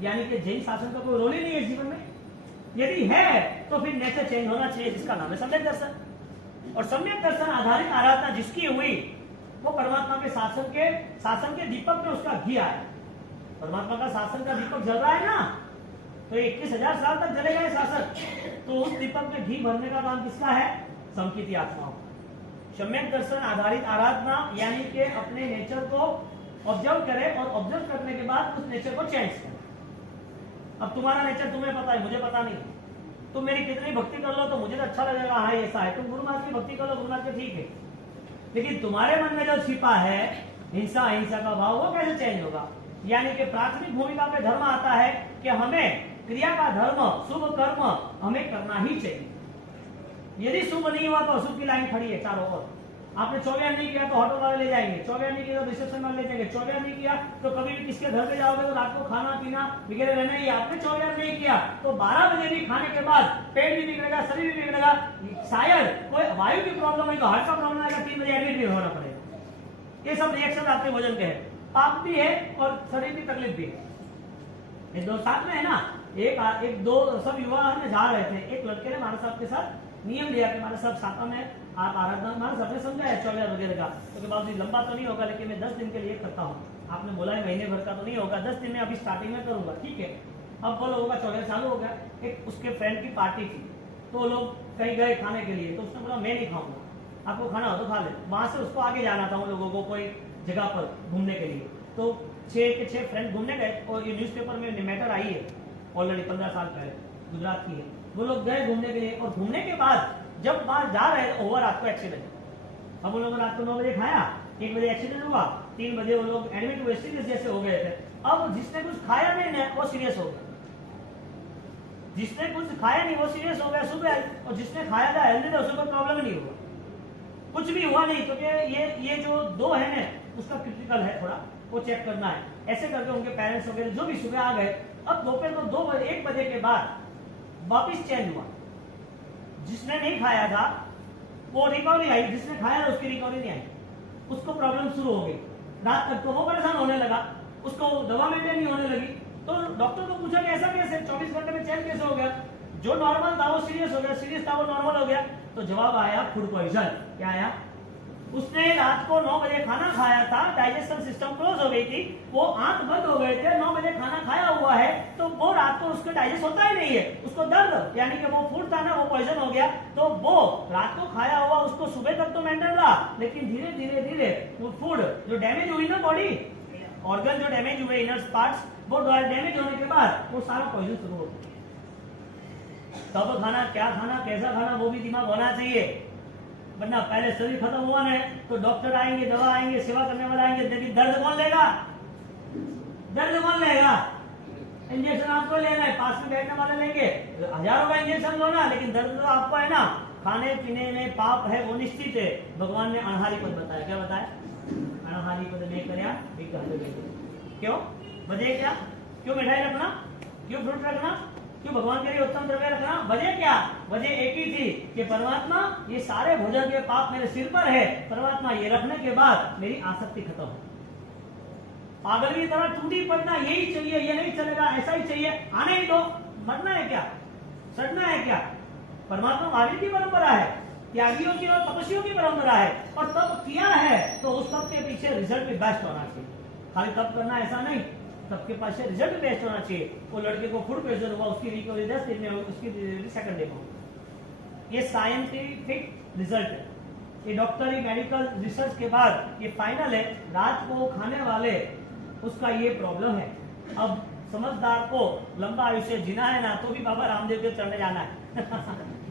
यानी कि जैन शासन का कोई रोल ही नहीं है जीवन में। यदि है तो फिर नेचर चेंज होना चाहिए, जिसका नाम है सम्यक दर्शन। और सम्यक दर्शन आधारित आराधना जिसकी हुई, वो परमात्मा के शासन के दीपक में उसका घी आया। परमात्मा का शासन का दीपक जल रहा है ना, तो 21,000 साल तक जलेगा ये शासन। तो उस दीपक में घी भरने का काम किसका है? संकीर्ति आत्माओं। सम्यक दर्शन आधारित आराधना यानी कि अपने नेचर को ऑब्जर्व करे और ऑब्जर्व करने के बाद उस नेचर को चेंज करे। अब तुम्हारा नेचर तुम्हें पता है, मुझे पता नहीं। तुम मेरी कितनी भक्ति कर लो तो मुझे तो अच्छा लगेगा, हाँ ऐसा है। तुम गुरु महाराज की भक्ति कर लो, गुरु महाराज के ठीक है, लेकिन तुम्हारे मन में जो छिपा है हिंसा अहिंसा का भाव, वो कैसे चेंज होगा? यानी कि प्राथमिक भूमिका पे धर्म आता है कि हमें क्रिया का धर्म शुभ कर्म हमें करना ही चाहिए। यदि शुभ नहीं हुआ तो अशुभ की लाइन खड़ी है चारों ओर। आपने 24 नहीं किया तो होटल वाले ले जाएंगे, 24 नहीं किया तो रिसेप्शन वाले ले जाएंगे, 24 नहीं किया तो कभी भी किसके घर पे जाओगे तो रात को खाना पीना वगैरह रहना ही। आपने 24 नहीं किया तो 12 बजे भी खाने के बाद पेट भी बिगड़ेगा, शरीर भी बिगड़ेगा, शायद कोई वायु की प्रॉब्लम है तो हार्ट का प्रॉब्लम आएगा, 3 बजे एडमिट भी होना पड़ेगा। ये सब रिएक्शन आपके भोजन के है, पाप भी है और शरीर की तकलीफ भी है। ये दो साथ में है ना, एक दो सब युवा में जा रहे थे, एक लड़के ने हमारे साहब के साथ नियम लिया कि हमारे साहब साथ में आप आराधना, हमारे साहब ने समझाया 24 वगैरह का, तो बाबू लंबा तो नहीं होगा लेकिन मैं 10 दिन के लिए करता हूँ। आपने बोला है महीने भर का तो नहीं होगा, 10 दिन में अभी स्टार्टिंग में करूंगा, ठीक है। अब बोलो होगा 24 चालू हो गया। एक उसके फ्रेंड की पार्टी थी तो लोग कहीं गए खाने के लिए, तो उसने बोला मैं नहीं खाऊंगा, आपको खाना हो तो खा ले। वहां से उसको आगे जाना था उन लोगों को कोई जगह पर घूमने के लिए, तो 6 के 6 फ्रेंड घूमने गए और ये न्यूज़पेपर में मैटर आई है ऑलरेडी 15 साल पहले, गुजरात की है। वो लोग गए घूमने के लिए और घूमने के बाद जब वहां जा रहे थे ओवर रात को एक्सीडेंट। अब उन लोगों ने रात को 9 बजे खाया, 1 बजे एक्सीडेंट हुआ, 3 बजे वो लोग एडमिट हुए, सीरियस जैसे हो गए थे। अब जिसने कुछ खाया नहीं ना वो सीरियस हो गया, जिसने कुछ खाया नहीं वो सीरियस हो गया सुबह, और जिसने खाया था हेल्दी था उसको प्रॉब्लम नहीं हुआ, कुछ भी हुआ नहीं। क्योंकि ये जो 2 है ना उसका क्रिटिकल है थोड़ा, वो चेक करना है। ऐसे करके उनके पेरेंट्स वगैरह जो भी सुबह आ गए। अब दोपहर को 2 बजे 1 बजे के बाद वापिस चेंज हुआ। जिसने नहीं खाया था वो रिकवरी आई, जिसने खाया था उसकी रिकवरी नहीं आई, उसको प्रॉब्लम शुरू हो गई। रात तक तो वो परेशान होने लगा, उसको दवा मेंटेन नहीं होने लगी। तो डॉक्टर को पूछा कि ऐसा कैसे 24 घंटे में चेंज कैसे हो गया? जो नॉर्मल था वो सीरियस हो गया, सीरियस था वो नॉर्मल हो गया। तो जवाब आया फूड पॉइजन। क्या आया? उसने रात को 9 बजे खाना खाया था, डाइजेशन सिस्टम क्लोज हो गई थी, वो आंख बंद हो गए थे, 9 बजे खाना खाया हुआ है तो वो रात को उसको डाइजेस्ट होता ही नहीं है, उसको दर्द यानी कि वो फूड था ना वो पॉइजन हो गया। तो वो रात को खाया हुआ उसको सुबह तक तो मेंटेन रहा, लेकिन धीरे धीरे धीरे वो फूड जो डैमेज हुई ना, बॉडी ऑर्गन जो डैमेज हुए, इनर पार्ट्स वो डैमेज होने के बाद वो सारा पॉइजन शुरू हो गया। कब खाना, क्या खाना, कैसा खाना, वो भी दिमाग होना चाहिए, वरना पहले शरीर खत्म हुआ है तो डॉक्टर आएंगे, दवा आएंगे, सेवा करने वाले आएंगे, लेकिन दर्द कौन लेगा? दर्द कौन लेगा? इंजेक्शन आपको लेना है, पास में बैठने वाले लेंगे, हजारों का इंजेक्शन लो ना, लेकिन दर्द तो आपको है ना। खाने पीने में पाप है वो निश्चित है। भगवान ने अनहारी पद बताया, क्या बताया? अनहारी पद नहीं करया क्यों वजह क्या? क्यों मिठाई रखना, क्यों फ्रूट रखना, क्यों भगवान के लिए उत्तम द्रव्य रखना? वजह क्या? वजह एक ही थी कि परमात्मा ये सारे भोजन के पाप मेरे सिर पर है, परमात्मा ये रखने के बाद मेरी आसक्ति खत्म हो। पागल की तरह टूटी पड़ना, यही चाहिए, ये नहीं चलेगा, ऐसा ही चाहिए, आने ही दो। मरना है क्या? सड़ना है क्या? परमात्मा महावीर की परंपरा है, त्यागियों की और तपस्वियों की परंपरा है, और तब किया है तो उस तब के पीछे रिजल्ट भी बेस्ट होना चाहिए। खाली तब करना ऐसा नहीं, सबके पास रिजल्ट बेस्ट होना चाहिए। वो लड़के को फूड प्रेशर हुआ, उसकी रिकवरी 10 दिन में, उसकी 2nd डे में। ये साइंटिफिक रिजल्ट है, ये डॉक्टरी मेडिकल रिसर्च के बाद ये फाइनल है। रात को खाने वाले उसका ये प्रॉब्लम है। अब समझदार को लंबा आयुष्य जीना है ना, तो भी बाबा रामदेव के चढ़ने जाना है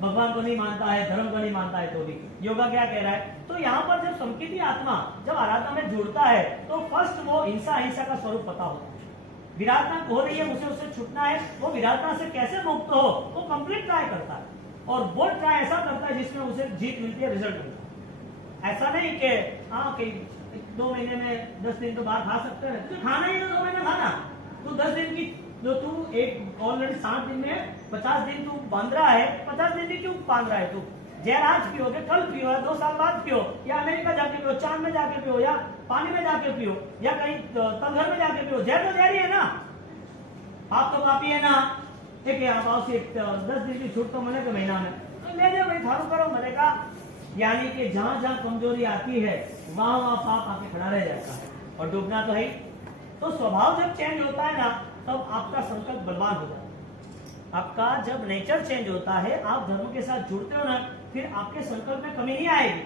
भगवान को नहीं मानता है, धर्म को नहीं मानता है, तो भी योगा क्या कह रहा है। तो यहाँ पर जब संकीर्ति आत्मा जब आराधना में जुड़ता है तो फर्स्ट वो हिंसा अहिंसा का स्वरूप पता होता है। विराटता हो रही है, मुझे उससे छूटना है, वो विराटता से कैसे मुक्त हो वो कंप्लीट ट्राई करता है, और वो ट्राई ऐसा करता है जिसमें उसे जीत मिलती है, रिजल्ट मिलता है। ऐसा नहीं कि हाँ कि 2 महीने में 10 दिन तो बाहर खा सकते हैं, तुझे खाना ही तो 2 महीने खाना, तू 10 दिन की जो तू एक ऑलरेडी 60 दिन में 50 दिन तू बांध रहा है, 50 दिन भी क्यों बांध रहा है तू? जहर आज पियो, कल पियो, 2 साल बाद पियो, या अमेरिका जाके पियो, चांद में जाके पियो, या पानी में जाके पियो, या कहीं तलघर में जाके पियो, जहर तो जहर ही है ना, आप तो काफी है ना। ठीक है, आप 10 दिन की छूट तो मिले तो महीना में तो ले जाओ भाई, थारू करो मरे का। यानी कि जहां जहां कमजोरी आती है वहां वहां पाप आके खड़ा रह जाता है, और डूबना तो है ही। तो स्वभाव जब चेंज होता है ना, तब आपका संकल्प बलवान हो जाता है। आपका जब नेचर चेंज होता है, आप धर्म के साथ जुड़ते हो ना, फिर आपके संकल्प में कमी नहीं आएगी,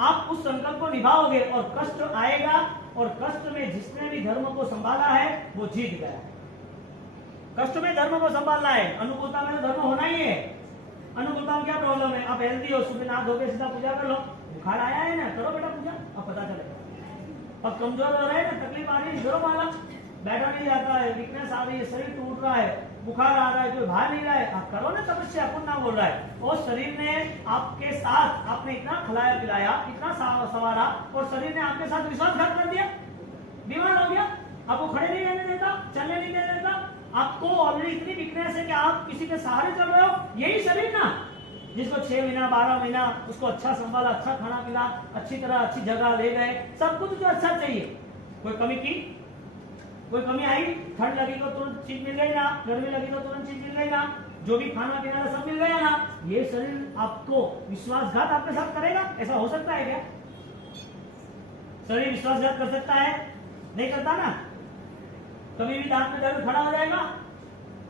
आप उस संकल्प को निभाओगे, और कष्ट आएगा, और कष्ट में जिसने भी धर्म को संभाला है वो जीत गया है। कष्ट में धर्म को संभालना है, अनुकूलता में तो धर्म होना ही है। अनुकूलता में क्या प्रॉब्लम है? आप हेल्दी हो, सुबह नहा धोके सीधा पूजा कर लो, बुखार आया है ना, करो बेटा पूजा, अब पता चलेगा। अब कमजोर हो रहे हैं ना, तकलीफ आ रही है, जोर माला, बैठा नहीं जाता है, वीकनेस आ रही है, शरीर टूट रहा है, बुखार आ रहा है, कोई बाहर नहीं रहा है, आप करो ना तपस्या, अपन ना बोल रहा है। और शरीर ने आपके साथ, आपने इतना खिलाया पिलाया, इतना सवारा, और शरीर ने आपके साथ विश्वासघात कर दिया, बीमार हो गया, आपको खड़े नहीं रहने देता, चलने नहीं देने देता, आपको ऑलरेडी इतनी वीकनेस है कि आप किसी के सहारे चल रहे हो। यही शरीर ना, जिसको 6 महीना 12 महीना उसको अच्छा संभाला, अच्छा खाना पीना, अच्छी तरह अच्छी जगह ले गए, सब कुछ जो अच्छा चाहिए, कोई कमी की? कोई कमी आई? ठंड लगी तो तुरंत चीज मिल गई ना, गर्मी लगी तो तुरंत चीज मिल गई ना, जो भी खाना पीना सब मिल गया ना। ये शरीर आपको विश्वासघात आपके साथ करेगा? ऐसा हो सकता है क्या? शरीर विश्वासघात कर सकता है? नहीं करता ना। कभी भी दांत में दर्द खड़ा हो जाएगा,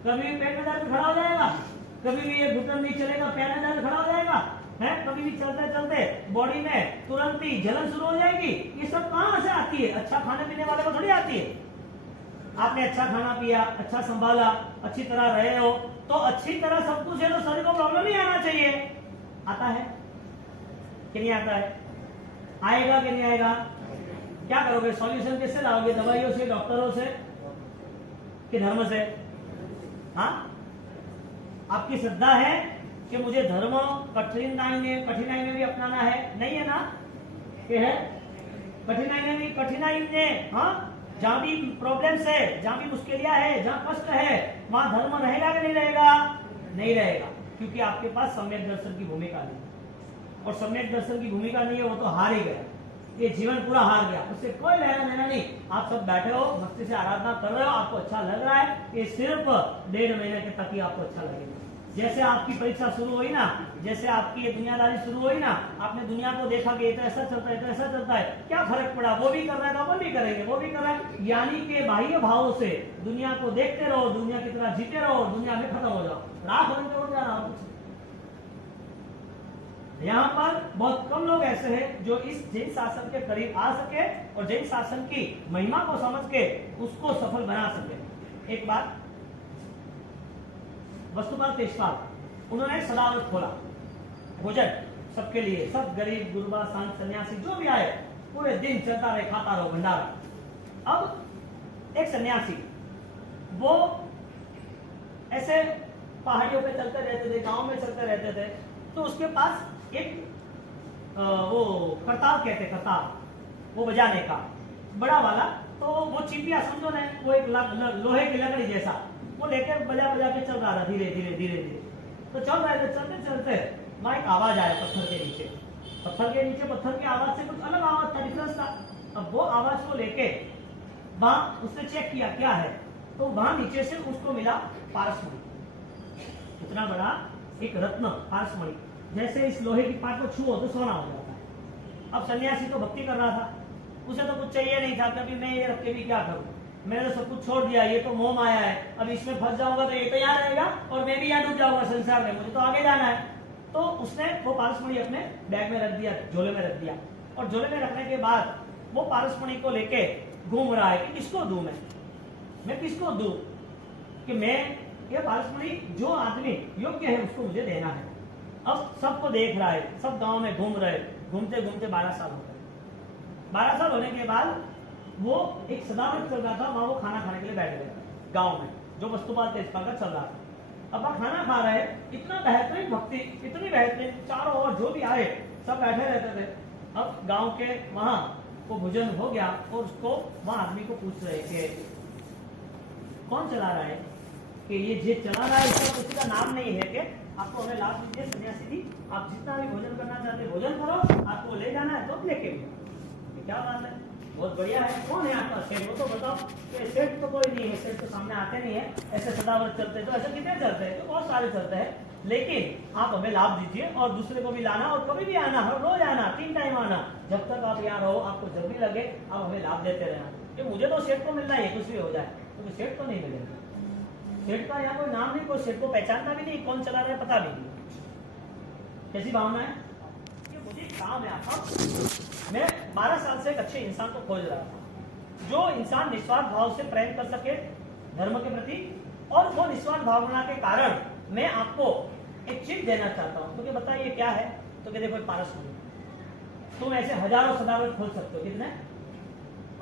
कभी भी पेट में दर्द खड़ा हो जाएगा, कभी भी ये घुटन नहीं चलेगा, पैर में दर्द खड़ा हो जाएगा है, कभी भी चलते चलते बॉडी में तुरंत ही जलन शुरू हो जाएगी। ये सब कहां से आती है? अच्छा खाने पीने वाले को थोड़ी आती है। आपने अच्छा खाना पिया, अच्छा संभाला, अच्छी तरह रहे हो, तो अच्छी तरह सब कुछ है, तो शरीर को प्रॉब्लम नहीं आना चाहिए। आता है कि नहीं आता है? आएगा कि नहीं आएगा? क्या करोगे? सॉल्यूशन किससे लाओगे? दवाइयों से, डॉक्टरों से, कि धर्म से? हाँ, आपकी श्रद्धा है कि मुझे धर्म कठिनाई में भी अपनाना है? नहीं है ना, कि है कठिनाई में, हाँ, जहां भी प्रॉब्लम्स है, जहां भी मुश्किलियां है, जहां कष्ट है, वहां धर्म रहेगा कि नहीं रहेगा? नहीं रहेगा, क्योंकि आपके पास सम्यक दर्शन की भूमिका नहीं, और सम्यक दर्शन की भूमिका नहीं है, वो तो हार ही गया, ये जीवन पूरा हार गया, उससे कोई लेना देना नहीं। आप सब बैठे हो, मस्ती से आराधना कर रहे हो, आपको अच्छा लग रहा है, ये सिर्फ 1.5 महीने के तक ही आपको अच्छा लगेगा। जैसे आपकी परीक्षा शुरू हुई ना, जैसे आपकी ये दुनियादारी शुरू हुई ना, आपने दुनिया को देखा कि ये तो ऐसा चलता है, तो ऐसा चलता है, क्या फर्क पड़ा? वो भी कर रहा है तो अपन भी करेंगे, वो भी कर रहा है। यानी कि बाह्य भावों से दुनिया को देखते रहो, दुनिया की तरह जीते रहो, दुनिया में खत्म हो जाओ, राख होने को जाना हो। यहाँ पर बहुत कम लोग ऐसे हैं जो इस जैन शासन के करीब आ सके और जैन शासन की महिमा को समझ के उसको सफल बना सके। एक बात, वस्तुपाल तेजपाल, उन्होंने सदाव्रत खोला, भोजन सबके लिए, सब गरीब गुरुबा संत सन्यासी जो भी आए, पूरे दिन चलता रहे, खाता रहो, भंडारा। अब एक सन्यासी, वो ऐसे पहाड़ियों पे चलते रहते थे, गांव में चलते रहते थे, तो उसके पास एक वो करताल कहते, करताल, वो बजाने का बड़ा वाला, तो वो चिपिया समझो ना, वो एक लोहे की लकड़ी जैसा, वो लेकर बजा बजा के चल रहा था, धीरे धीरे धीरे धीरे। तो चल रहे थे, चलते चलते वहां एक आवाज आया पत्थर के नीचे, पत्थर की आवाज से कुछ अलग आवाज था, डिफरेंस था। अब वो आवाज को लेके वहां उसने चेक किया क्या है, तो वहां नीचे से उसको मिला पारसमणि, इतना बड़ा एक रत्न पारसमणि, जैसे इस लोहे की पाट को छुओ तो सोना हो जाता है। अब सन्यासी तो भक्ति कर रहा था, उसे तो कुछ चाहिए नहीं था, कभी मैं ये रख के भी क्या करूं, मैंने तो सब कुछ छोड़ दिया, ये तो मोह माया है, अब इसमें फंस जाऊंगा तो ये तो यहाँ रहेगा और मैं भी यहाँ डूब जाऊंगा संसार में, मुझे तो आगे जाना है। तो उसने वो पारसमणि अपने बैग में रख दिया, झोले में रख दिया, और झोले में रखने के बाद वो पारसमणि को लेके घूम रहा है कि किसको दूं मैं किसको दूं, कि मैं ये पारसमणि जो आदमी योग्य है उसको मुझे देना है। अब सबको देख रहा है, सब गांव में घूम रहे, घूमते घूमते 12 साल हो गए। 12 साल होने के बाद वो एक सदाव्रत चल रहा था, वहां वो खाना खाने के लिए बैठ गया गांव में, जो वस्तुपाल तेजपाल का चल रहा था। अब वह खाना खा रहे, इतना बेहतरीन भक्ति, इतनी बेहतरीन, चारों ओर जो भी आए सब बैठे रहते थे। अब गांव के वहां वो भोजन हो गया और उसको वहां आदमी को पूछ रहे कि कौन चला रहा है, कि ये जे चला रहा है इसका किसी का नाम नहीं है, कि आपको हमें लाभ दीजिए सन्यासी जी, आप जितना भी भोजन करना चाहते हैं भोजन करो, आपको ले जाना है तो लेके भी। क्या बात है, बहुत बढ़िया है। कौन है आपका सेठ, वो तो बताओ। सेठ तो कोई नहीं है, सेठ तो सामने आते नहीं है, ऐसे सदाव्रत चलते हैं। तो ऐसे कितने चलते हैं, तो बहुत सारे चलते हैं, लेकिन आप हमें लाभ दीजिए और दूसरे को भी लाना, और कभी भी आना, हर रोज आना, 3 टाइम आना, जब तक आप यहाँ रहो, आपको जब भी लगे आप हमें लाभ देते रहना। कि मुझे तो सेठ को मिलना है, कुछ भी हो जाए, तो सेठ तो नहीं मिलेगा। सेठ का यहाँ कोई नाम नहीं, कोई सेठ को पहचानता भी नहीं, कौन चला रहा है पता भी नहीं। कैसी भावना है, ये मुझे काम है आपका। मैं 12 साल से एक अच्छे इंसान को खोज रहा था, जो इंसान निस्वार्थ भाव से प्रेम कर सके धर्म के प्रति, और वो निस्वार्थ भावना के कारण मैं आपको एक चीज देना चाहता हूं। तो बताइए क्या है, तो देखो पारसमणि, तुम ऐसे हजारों सदाव्रत खोल सकते हो, कितने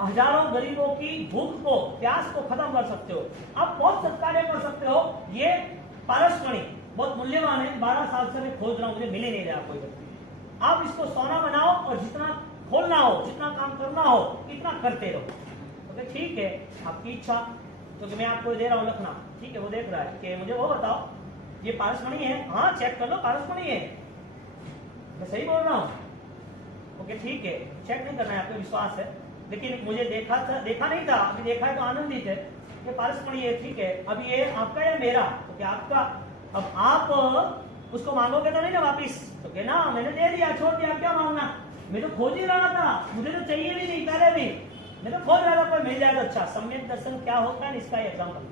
हजारों गरीबों की भूख को, प्यास को खत्म कर सकते हो, आप बहुत सत्कार्य कर सकते हो। ये पारसमणि बहुत मूल्यवान है, 12 साल से मैं खोज रहा हूं, मुझे मिल ही नहीं रहा कोई व्यक्ति। आप इसको सोना बनाओ और जितना खोलना हो, जितना काम करना हो, इतना करते रहो। ओके ठीक है, आपकी इच्छा, तो मैं आपको दे रहा हूँ लखना, ठीक है। वो देख रहा है कि मुझे वो बताओ ये पारसमणि है, हाँ चेक कर लो पारसमणि है, मैं सही बोल रहा हूँ। ओके ठीक है, चेक नहीं करना है, आपको विश्वास है, लेकिन मुझे देखा नहीं था, अभी देखा है तो आनंदित है। ये पारसमणि है, ठीक है। अब ये आपका या मेरा, तो क्या आपका। अब आप उसको मांगोगे तो नहीं ना वापिस, तो क्या ना मैंने दे दिया, छोड़ दिया, क्या मांगना। मैं तो खोज ही रहा था, मुझे तो चाहिए भी नहीं पहले भी, मैं तो खोज रहा था कोई मिल जाए तो अच्छा। सम्यक दर्शन क्या होता है, इसका एग्जाम्पल।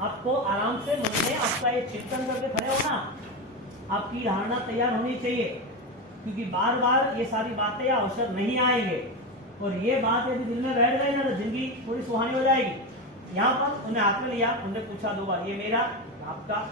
आपको आराम से मन में आपका ये चिंतन करके खड़े होना, आपकी धारणा तैयार होनी चाहिए, क्योंकि बार बार ये सारी बातें या अवसर नहीं आएंगे, और ये बात यदि दिल में बैठ गई ना तो जिंदगी थोड़ी सुहानी हो जाएगी। यहाँ पर उन्हें हाथ में लिया, उन्हें पूछा 2 बार, ये मेरा, आपका,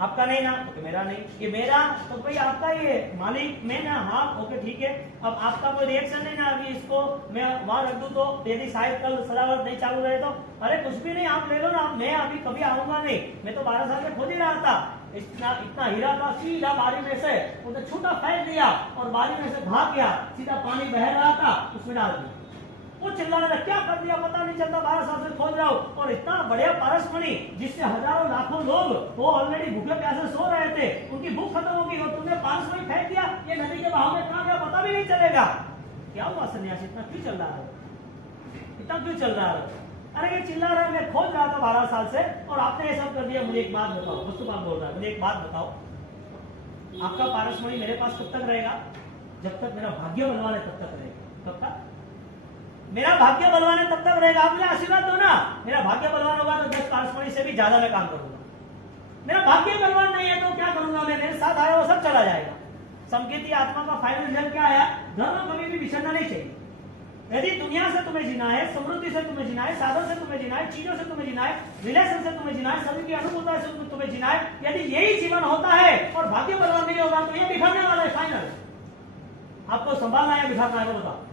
आपका नहीं ना, तो मेरा नहीं, ये मेरा, तो भाई आपका, ये मालिक मैं ना, हाँ ओके ठीक है। अब आपका कोई रिएक्शन नहीं ना, अभी इसको मैं वहां रख दूं तो यदि शायद कल सदाव्रत नहीं चालू रहे तो, अरे कुछ भी नहीं, आप ले लो ना, मैं अभी कभी आऊंगा नहीं, मैं तो 12 साल से खोज ही रहा था। इतना हीरा था, सीधा बारी में से उन्हें छूटा फेंक दिया और बारी में से भाग गया, सीधा पानी बह रहा था उसमें डाल दिया। वो चिल्ला रहा, क्या कर दिया पता नहीं चलता, 12 साल से खोज रहा हूं, और इतना बढ़िया पारसमणि जिससे हजारों लाखों लोग वो ऑलरेडी भूखे प्यासे सो रहे थे, उनकी भूख खत्म होगी, और तुमने पारसमणि फेंक दिया, ये नदी के बहाव में कहां गया पता भी नहीं चलेगा। क्या हुआ सन्यासी, इतना क्यों चल रहा है, इतना क्यों चल रहा है। अरे ये चिल्ला रहा है, मैं खोज रहा था 12 साल से और आपने ये सब कर दिया। मुझे एक बात बताओ, वस्तुपाल बोल रहा है, मुझे एक बात बताओ, आपका पारसमणि मेरे पास कब तक रहेगा, जब तक मेरा भाग्य बलवान है तब तक रहेगा। कब तक मेरा भाग्य बलवान है तब तक रहेगा। आप मुझे आशीर्वाद दो ना, मेरा भाग्य बलवान होगा तो 10 पारसमणि से भी ज्यादा मैं काम करूंगा। मेरा भाग्य बलवान नहीं है तो क्या करूंगा मैं, मेरे साथ आया वो सब चला जाएगा। संकेती आत्मा का फाइनल रिजल्ट क्या आया, धर्म कभी भी बिछड़ना नहीं चाहिए। यदि दुनिया से तुम्हें जीना है, समृद्धि से तुम्हें जीना है, साधन से तुम्हें जीना है, चीजों से तुम्हें जीना है, रिलेशन से तुम्हें जीना है, सभी की अनुभूता से तुम्हें जीना है, यदि यही जीवन होता है और भाग्य बलवान नहीं होगा तो ये बिखरने वाला है फाइनल। आपको संभालना है, बिखरना है, वो बताओ।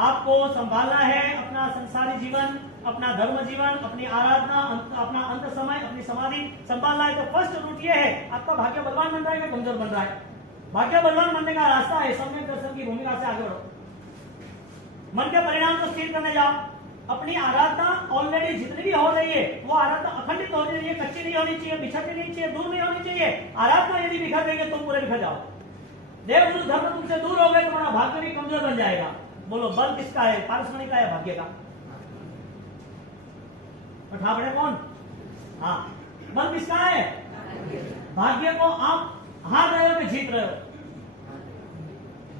आपको संभालना है अपना संसारी जीवन, अपना धर्म जीवन, अपनी आराधना, अपना अंत समय, अपनी समाधि संभालना है। तो फर्स्ट रूट ये है, आपका भाग्य बलवान बन रहा है या कमजोर बन रहा है। भाग्य बलवान बनने का रास्ता है सम्यक दर्शन की भूमिका से आगे बढ़ो, मन के परिणाम को स्थिर करने जाओ। अपनी आराधना ऑलरेडी जितनी भी हो रही है वो आराधना अखंडित होनी चाहिए, कच्ची नहीं होनी चाहिए, बिछड़नी नहीं चाहिए, दूर नहीं होनी चाहिए। आराधना यदि बिखर गई है तुम पूरे बिखर जाओ। देवगुरु धर्म तुमसे दूर हो गए, तुम्हारा भाग्य भी कमजोर बन जाएगा। बोलो बल किसका है, पारसमणि का है भाग्य का। ठाकरे कौन, हाँ बल किसका है, भाग्य को आप हार रहे हो कि जीत रहे हो।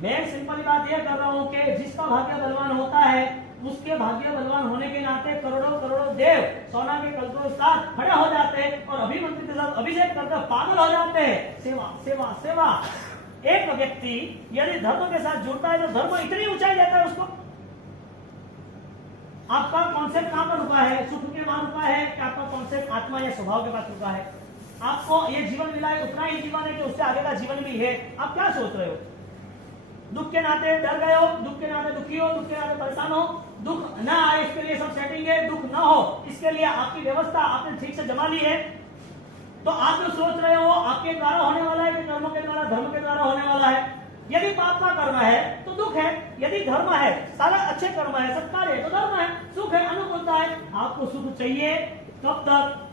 मैं सिंपल बात यह कर रहा हूं कि जिसका भाग्य बलवान होता है उसके भाग्य बलवान होने के नाते करोड़ों करोड़ों देव सोना के कलशों के साथ खड़े हो जाते हैं और अभिमंत्रित के साथ अभिषेक करके पागल हो जाते हैं। सेवा सेवा सेवा। एक व्यक्ति यदि धर्म के साथ जुड़ता है तो धर्म इतनी ऊंचाई देता है उसको। आपका कॉन्सेप्ट कहां पर रुका है? सुख के वहां रुका है कि आपका कॉन्सेप्ट आत्मा या स्वभाव के पास रुका है? आपको ये जीवन मिला है, उतना ही जीवन है कि उससे आगे का जीवन भी है। आप क्या सोच रहे हो? दुख के नाते डर गए हो, दुख के नाते दुखी हो, दुख के नाते परेशान हो, दुख ना आए इसके लिए सब सेटिंग है, दुख ना हो इसके लिए आपकी व्यवस्था आपने ठीक से जमा ली है। तो आप जो सोच रहे हो आपके द्वारा होने वाला है कि कर्मों के द्वारा, धर्म के द्वारा होने वाला है? यदि पाप का कर्म है तो दुख है, यदि धर्म है सारा अच्छे कर्म है, सत्कार है तो धर्म है, सुख है, अनुकूलता है। आपको सुख चाहिए कब तक?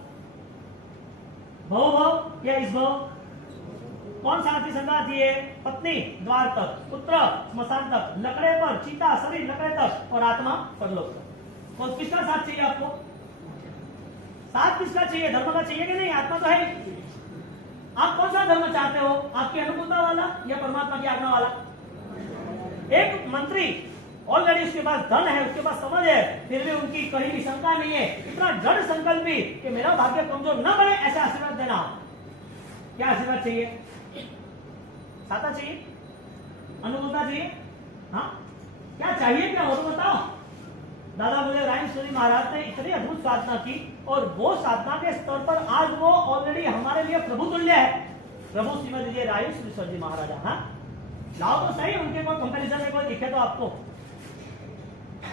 भव भव या इस भव? कौन सा हाथी संगाती है? पत्नी द्वार तक, पुत्र स्मशान तक, लकड़े पर चीता शरीर लकड़े तक और आत्मा परलोक तक। और किसका साथ चाहिए आपको? साथ किसका चाहिए? धर्म का चाहिए कि नहीं? आत्मा तो है। आप कौन सा धर्म चाहते हो? आपकी अनुकूलता वाला या परमात्मा की आज्ञा वाला? एक मंत्री ऑलरेडी उसके पास धन है, उसके पास समझ है, फिर भी उनकी कहीं भी शंका नहीं है, इतना दृढ़ संकल्प भी कि मेरा भाग्य कमजोर न बने, ऐसे आशीर्वाद देना। क्या आशीर्वाद चाहिए? साता चाहिए? अनुकूलता चाहिए? हाँ, क्या चाहिए? क्या हो तो बताओ। दादा बुद्धदेव रायसुरी महाराज ने इतनी अद्भुत साधना की और वो साधना के स्तर पर आज वो ऑलरेडी हमारे लिए प्रभु तुल्य है। प्रभु श्रीमद जी रायसुरी जी महाराजा। हाँ, लाओ तो सही, उनके कोई कंपैरिजन में कोई दिखे तो आपको।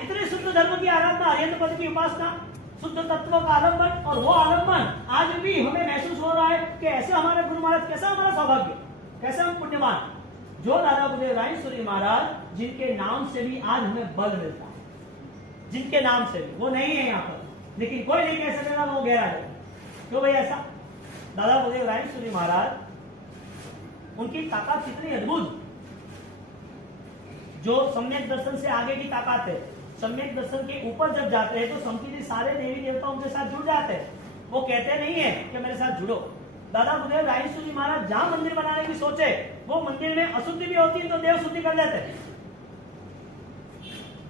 इतने शुद्ध धर्म की आराधना, हरियंत्र पद की उपासना, शुद्ध तत्व का आलंबन, और वो आलंबन आज भी हमें महसूस हो रहा है कि ऐसे हमारे गुरु महाराज, कैसा हमारा सौभाग्य, कैसे हम पुण्यवान, जो दादा बुद्धदेव रायसुरी महाराज जिनके नाम से भी आज हमें बल मिलता है, जिनके नाम से भी। वो नहीं है यहाँ पर, लेकिन कोई नहीं कह सकेगा वो गहरा है। क्यों भाई ऐसा? दादा बुद्धदेव रायसुरी महाराज, उनकी ताकत कितनी अद्भुत, जो सम्यक दर्शन से आगे की ताकत है। सम्यक दर्शन के ऊपर जब जाते हैं तो समझिए सारे देवी देवता उनके साथ जुड़ जाते हैं। वो कहते नहीं है कि मेरे साथ जुड़ो। दादा बुद्धदेव रायसुरी महाराज जहां मंदिर बनाने की सोचे, वो मंदिर में अशुद्धि भी होती है तो देव शुद्धि कर देते हैं।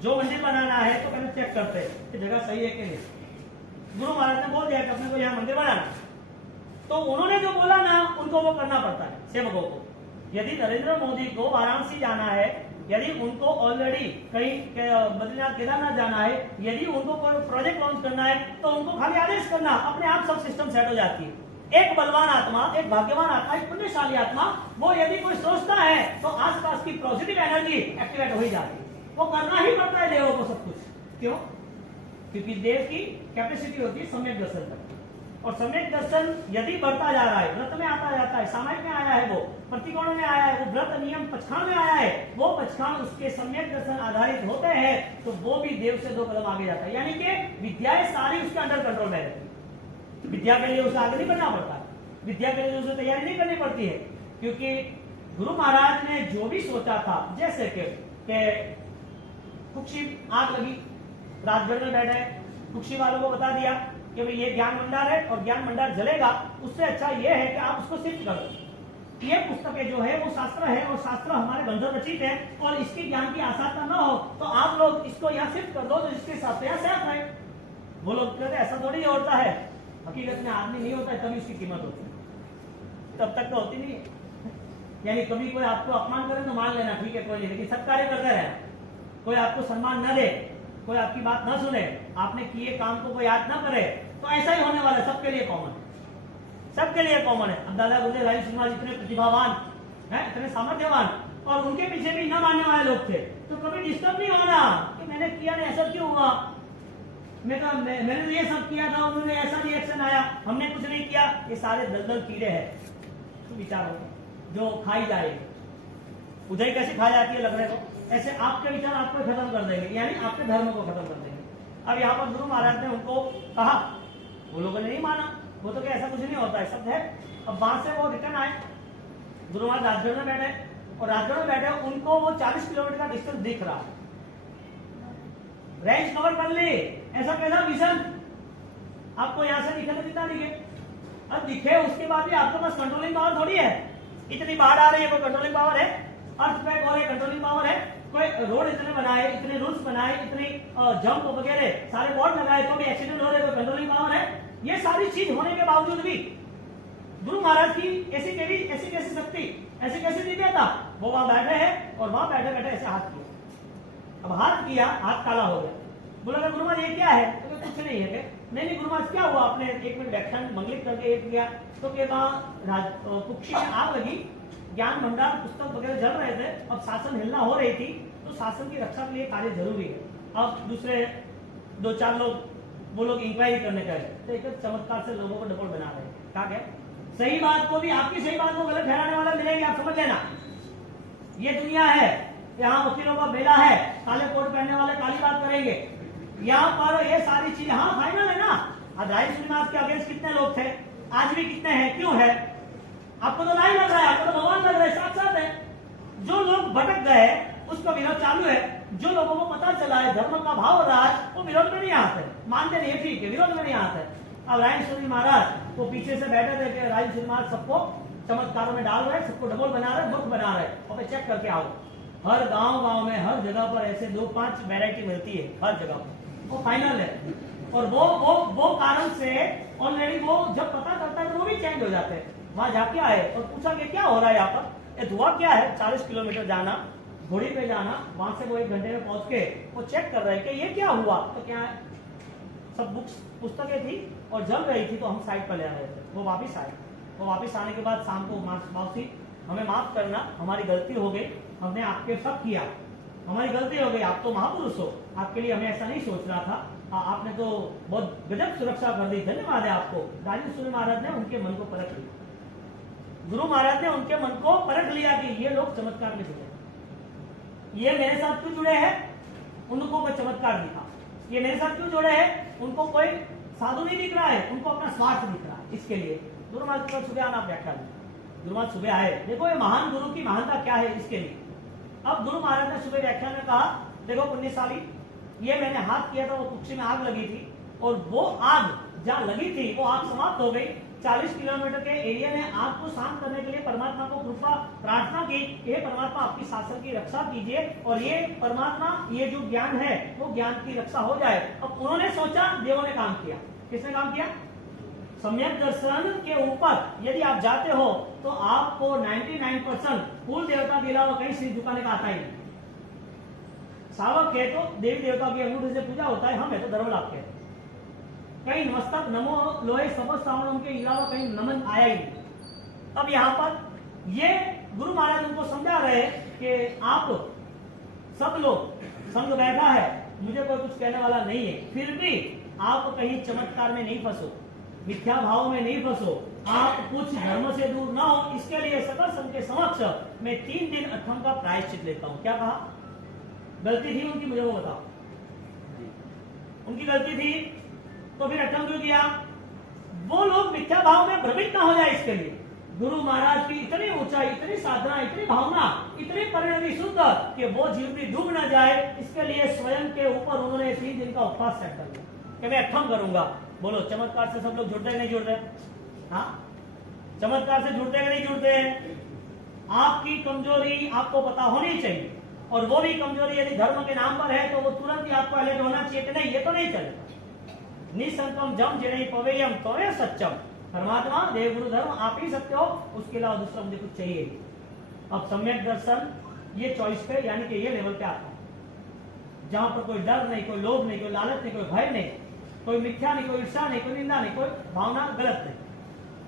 जो मंदिर बनाना है तो पहले चेक करते हैं कि जगह सही है कि नहीं। गुरु महाराज ने बोल दिया कि अपने को यहाँ मंदिर बनाना, तो उन्होंने जो बोला ना उनको वो करना पड़ता है सेवकों को। यदि नरेंद्र मोदी को वाराणसी जाना है, यदि उनको ऑलरेडी कहीं बद्रीनाथ केदारनाथ जाना है, यदि उनको कोई प्रोजेक्ट लॉन्च करना है, तो उनको खाली आदेश करना, अपने आप सब सिस्टम सेट हो जाती है। एक बलवान आत्मा, एक भाग्यवान आत्मा, एक पुण्यशाली आत्मा, वो यदि कोई सोचता है तो आसपास की पॉजिटिव एनर्जी एक्टिवेट हो ही जाती है। वो करना ही पड़ता है देवों को सब कुछ। क्यों? क्योंकि देव की कैपेसिटी होती है सम्यक दर्शन तक, और सम्यक दर्शन यदि बढ़ता जा रहा है, व्रत में आता जाता है, सामायिक में आया है, वो प्रतिकोण में आया है, वो व्रत नियम पचखाण में आया है, वो पचखाण उसके सम्यक दर्शन आधारित होते हैं, तो वो भी देव से 2 कदम आगे जाता है। यानी कि विद्याएं सारी उसके अंडर कंट्रोल में रहती है। विद्या के लिए उसे आगे नहीं बढ़ना पड़ता, विद्या के लिए उसे तैयारी नहीं करनी पड़ती है, क्योंकि गुरु महाराज ने जो भी सोचा था, जैसे कि कुक्षी आग लगी, राजगढ़ में बैठे, कुक्षी वालों को बता दिया कि भाई ये ज्ञान भंडार है और ज्ञान भंडार जलेगा, उससे अच्छा ये है कि आप उसको सिद्ध करो। ये पुस्तकें जो है वो शास्त्र है, और शास्त्र हमारे बंधन रचित है, और इसके ज्ञान की आशाता न हो तो आप लोग इसको यहाँ सिद्ध कर दो, तो इसके साथ यहाँ सेफ है। वो लोग कहते ऐसा थोड़ी होता है, हकीकत में आदमी नहीं होता है तभी उसकी कीमत होती है, तब तक तो होती नहीं है। यानी कभी कोई आपको अपमान करे तो मान लेना ठीक है कोई नहीं, लेकिन सत्कार्य करते रहना। कोई आपको सम्मान न दे, कोई आपकी बात न सुने, आपने किए काम को कोई याद न करे, तो ऐसा ही होने वाला है। सबके लिए कॉमन है, सबके लिए कॉमन है। अब दादा बुद्धदेव रायसुरी महाराज इतने प्रतिभावान हैं, इतने सामर्थ्यवान, और उनके पीछे भी न मानने वाले लोग थे, तो कभी डिस्टर्ब नहीं होना कि मैंने किया नहीं, ऐसा क्यों हुआ, मैंने तो ये सब किया था, उन्होंने ऐसा रिएक्शन आया, हमने कुछ नहीं किया। ये सारे दलदल कीड़े हैं, तो विचार जो खाई जाएगी, उधर कैसे खा जाती है लकड़े को, ऐसे आपके विचार आपको खत्म कर देंगे, यानी आपके धर्म को खत्म कर देंगे। अब यहाँ पर गुरु महाराज ने उनको कहा, वो लोगों ने नहीं माना, वो तो क्या ऐसा कुछ नहीं होता है, सब है। अब वहां से वो रिटर्न आए, गुरु महाराज राजगढ़ में बैठे, और राजगढ़ में बैठे उनको वो 40 किलोमीटर का डिस्टेंस दिख रहा है, रेंज कवर कर ली। ऐसा कैसा विजन आपको यहाँ से दिखे तो कितना दिखे, अब दिखे उसके बाद भी आपके पास कंट्रोलिंग पावर थोड़ी है। इतनी बाढ़ आ रही है, वो कंट्रोलिंग पावर है, अर्थक्वेक हो रही है, कंट्रोलिंग पावर है, कोई रोड इतने बनाए, इतने रूल्स बनाए, इतनी जंप वगैरह सारे बोर्ड लगाए, तो भी एक्सीडेंट हो रहे, कोई कंट्रोलिंग पावर है? ये सारी चीज होने के बावजूद भी गुरु महाराज की ऐसी कैसी शक्ति, ऐसी कैसी दिव्यता? वो वहां बैठे हैं और वहां बैठे बैठे ऐसे हाथ किया। अब हाथ किया, हाथ काला हो गया। बोला गुरु महाराज ये क्या है? तो कुछ नहीं है। नहीं गुरु महाराज क्या हुआ? आपने एक मिनट व्याख्यान मंगलित करके एक किया तो वहां कुक्षी में आग लगी, ज्ञान भंडार पुस्तक वगैरह जल रहे थे, अब शासन हिलना हो रही थी, तो शासन की रक्षा के लिए कार्य जरूरी है। अब दूसरे 2-4 लोग वो लोग इंक्वायरी करने गए, तो एक चमत्कार से लोगों को डबल बना रहे हैं। क्या सही बात को भी, आपकी सही बात को गलत ठहराने वाला मिलेंगे, आप समझ लेना। ये दुनिया है, यहाँ वकीलों का मेला है, काले कोट पहनने वाले काली बात करेंगे। यहाँ पर ये सारी चीजें, हाँ फाइनल है ना। आज राय श्रीनिवास के अगेंस्ट कितने लोग थे, आज भी कितने हैं, क्यों है? आपको तो नहीं लग रहा है, आपको तो भगवान लग रहा है, साथ साथ है। जो लोग भटक गए उसका विरोध चालू है, जो लोगों को पता चला है धर्म का भाव हो रहा है वो विरोध में नहीं आते, मानते नहीं, ठीक है, विरोध में नहीं आते। अब रायचूरी महाराज वो पीछे से बैठे थे कि रायचूरी महाराज सबको चमत्कारों में डाल रहे, सबको डबल बना रहे, मूर्ख बना रहे। और चेक करके आओ, हर गांव में हर जगह पर ऐसे 2-5 वैरायटी मिलती है हर जगह पर, वो फाइनल है। और वो कारण से ऑलरेडी वो जब पता करता है तो वो भी चेंज हो जाते हैं। वहां जाके आए और पूछा कि क्या हो रहा है यहाँ पर, ये धुआं क्या है? 40 किलोमीटर जाना, घोड़ी पे जाना, वहां से वो 1 घंटे में पहुंच के वो चेक कर रहे हैं कि ये क्या हुआ। तो क्या है, सब बुक्स पुस्तकें थी और जल रही थी, तो हम साइड पर ले रहे थे। वो वापिस आए, वो वापिस आने के बाद शाम को मौसी हमें माफ करना, हमारी गलती हो गई, हमने आपके सब किया, हमारी गलती हो गई, आप तो महापुरुष हो, आपके लिए हमें ऐसा नहीं सोच रहा था, आपने तो बहुत गजब सुरक्षा कर दी, धन्यवाद है आपको। राजेश्वरी महाराज ने उनके मन को परख लिया, गुरु महाराज ने उनके मन को परख लिया कि ये लोग चमत्कार में जुड़े, ये मेरे साथ क्यों जुड़े हैं? उनको कोई चमत्कार दिखा। ये मेरे साथ क्यों जुड़े हैं? उनको कोई साधु नहीं दिख रहा है, उनको अपना स्वार्थ दिख रहा है। इसके लिए गुरु महाराज को सुबह आना व्याख्यान, गुरु महाराज सुबह आए, देखो ये महान गुरु की महानता क्या है इसके लिए। अब गुरु महाराज ने सुबह व्याख्यान में कहा, देखो पुण्यशाली, ये मैंने हाथ किया था, वो कुक्षी में आग लगी थी, और वो आग जहाँ लगी थी वो आग समाप्त हो गई। 40 किलोमीटर के एरिया ने आग को शांत करने के लिए परमात्मा को कृपा प्रार्थना की, ये परमात्मा आपकी शासन की रक्षा कीजिए, और ये परमात्मा ये जो ज्ञान है वो ज्ञान की रक्षा हो जाए। अब उन्होंने सोचा, देवों ने काम किया। किसने काम किया? सम्यक दर्शन के ऊपर यदि आप जाते हो तो आपको 99% कुल देवता के अलावा कहीं सिर झुकाने का आता ही नहीं। सावक है तो देवी देवता की अंगूठे से पूजा होता है, हम है तो धर्मलाभ के, कहीं नमस्तक नमो लोहे सब श्रावण के अलावा कहीं नमन आया ही नहीं। अब यहाँ पर ये गुरु महाराज उनको समझा रहे कि आप सब लोग संग बैठा है, मुझे कोई कुछ कहने वाला नहीं है, फिर भी आप कहीं चमत्कार में नहीं फंसो, मिथ्या भाव में नहीं फंसो, आप कुछ धर्म से दूर ना हो, इसके लिए सकल संघ के समक्ष मैं 3 दिन अठम का प्रायश्चित लेता हूं। क्या कहा? गलती थी उनकी, मुझे वो बताओ, उनकी गलती थी तो फिर अठम क्यों किया? वो लोग मिथ्या भाव में भ्रमित ना हो जाए, इसके लिए गुरु महाराज की इतनी ऊंचाई, इतनी साधना, इतनी भावना, इतनी परिणति शुद्ध कि वो जीव भी डूब ना जाए, इसके लिए स्वयं के ऊपर उन्होंने 3 दिन का उपवास सेट कर लिया कि मैं अठम करूंगा। बोलो, चमत्कार से सब लोग जुड़ते हैं नहीं जुड़ते? हाँ, चमत्कार से जुड़ते हैं नहीं जुड़ते हैं? आपकी कमजोरी आपको पता होनी चाहिए, और वो भी कमजोरी यदि धर्म के नाम पर है तो वो तुरंत ही आपको अलर्ट होना चाहिए कि नहीं, ये तो नहीं चलेगा। निसंकम जम जिणे पवेयम तवे सच्चम, परमात्मा देव गुरु धर्म आप ही सत्य हो, उसके अलावा दूसरा मुझे कुछ चाहिए। अब सम्यक दर्शन ये चॉइस पे, यानी कि ये लेवल पे आता है जहां पर कोई डर नहीं, कोई लोभ नहीं, कोई लालच नहीं, कोई भय नहीं, कोई मिथ्या नहीं, कोई ईर्षा नहीं, कोई निंदा नहीं, कोई भावना गलत नहीं।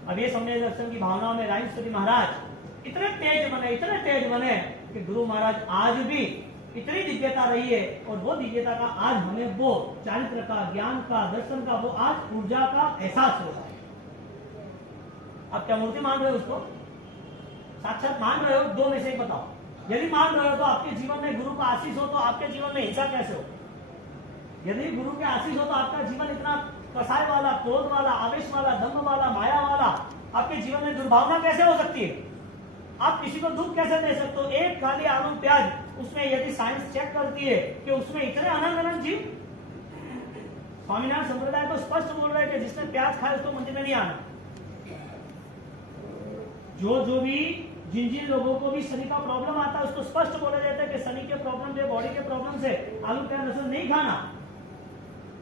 अब ये सम्यक दर्शन की भावनाओं में राजेश्वरी महाराज इतने तेज बने कि गुरु महाराज आज भी इतनी दिव्यता रही है, और वो दिव्यता का आज हमें वो चारित्र का, ज्ञान का, दर्शन का, वो आज ऊर्जा का एहसास हो रहा है। अब क्या मूर्ति मान रहे हो उसको? साक्षात मान रहे हो? 2 में से एक बताओ। यदि मान रहे हो तो आपके जीवन में गुरु का आशीष हो तो आपके जीवन में हिंसा कैसे हो? यदि गुरु के आशीष हो तो आपका जीवन इतना कसाय वाला, क्रोध वाला, आवेश वाला, दम्भ वाला, माया वाला, आपके जीवन में दुर्भावना कैसे हो सकती है? आप किसी को दुख कैसे दे सकते हो? एक खाली आलू प्याज, उसमें यदि साइंस चेक करती है कि उसमें इतने अनंत अनंत जीव, स्वामीनारायण संप्रदाय तो स्पष्ट बोल रहे हैं कि जिसने प्याज खाए उसको मंदिर में नहीं आना। जो भी जिन जिन लोगों को भी शनि का प्रॉब्लम आता है उसको स्पष्ट बोला जाता है कि शनि के प्रॉब्लम से, बॉडी के प्रॉब्लम से आलू प्याज लहसुन नहीं खाना।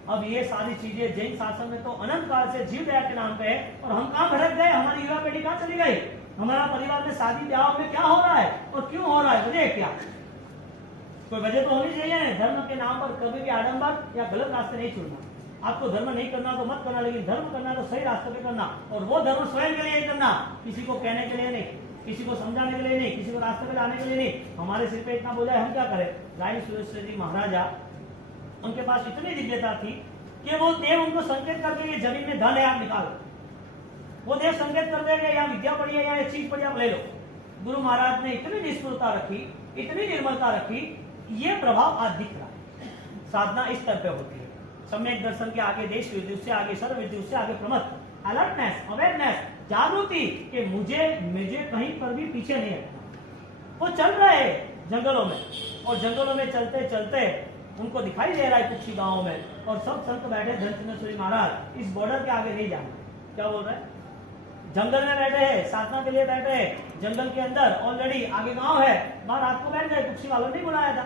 अब ये सारी चीजें जैन शासन में तो अनंत काल से जीव दया के नाम पे है, और हम कहाँ भटक गए, हमारी युवा पीढ़ी कहाँ चली गई, हमारा परिवार में शादी ब्याह में क्या हो रहा है और क्यों हो रहा है, वजह क्या, कोई वजह तो होनी चाहिए। धर्म के नाम पर कभी भी आडंबर या गलत रास्ते नहीं छोड़ना। आपको धर्म नहीं करना तो मत करना, लेकिन धर्म करना तो सही रास्ते पे करना, और वो धर्म स्वयं के लिए करना, किसी को कहने के लिए नहीं, किसी को समझाने के लिए नहीं, किसी को रास्ते पे लाने के लिए नहीं। हमारे सिर पे इतना बोझा है, हम क्या करें। रानी सुरेश्वर जी महाराजा, उनके पास इतनी दिव्यता थी कि वो देव उनको संकेत करके ये जमीन में धन है आप निकालो, वो देव संकेत कर देंगे यहाँ विद्या पड़ी है, यहाँ ये चीज पड़ी आप ले लो। गुरु महाराज ने इतनी निष्ठुरता रखी, इतनी निर्मलता रखी, ये प्रभाव आज दिख रहा है। साधना इस तरह पे होती है, सम्यक दर्शन के आगे देश विधि, उससे आगे सर्व विधि, उससे आगे प्रमथ, अलर्टनेस, अवेयरनेस, जागृति कि मुझे कहीं पर भी पीछे नहीं हटना। वो चल रहे हैं जंगलों में, और जंगलों में चलते चलते उनको दिखाई दे रहा है कुछ गांवों में, और सब संत बैठे धनचंद्र महाराज इस बॉर्डर के आगे नहीं जाना। क्या बोल रहे हैं, जंगल में बैठे हैं, साधना के लिए बैठे हैं, जंगल के अंदर ऑलरेडी आगे गांव है, वहां रात को बैठ गए, कुछ वालों ने बुलाया था,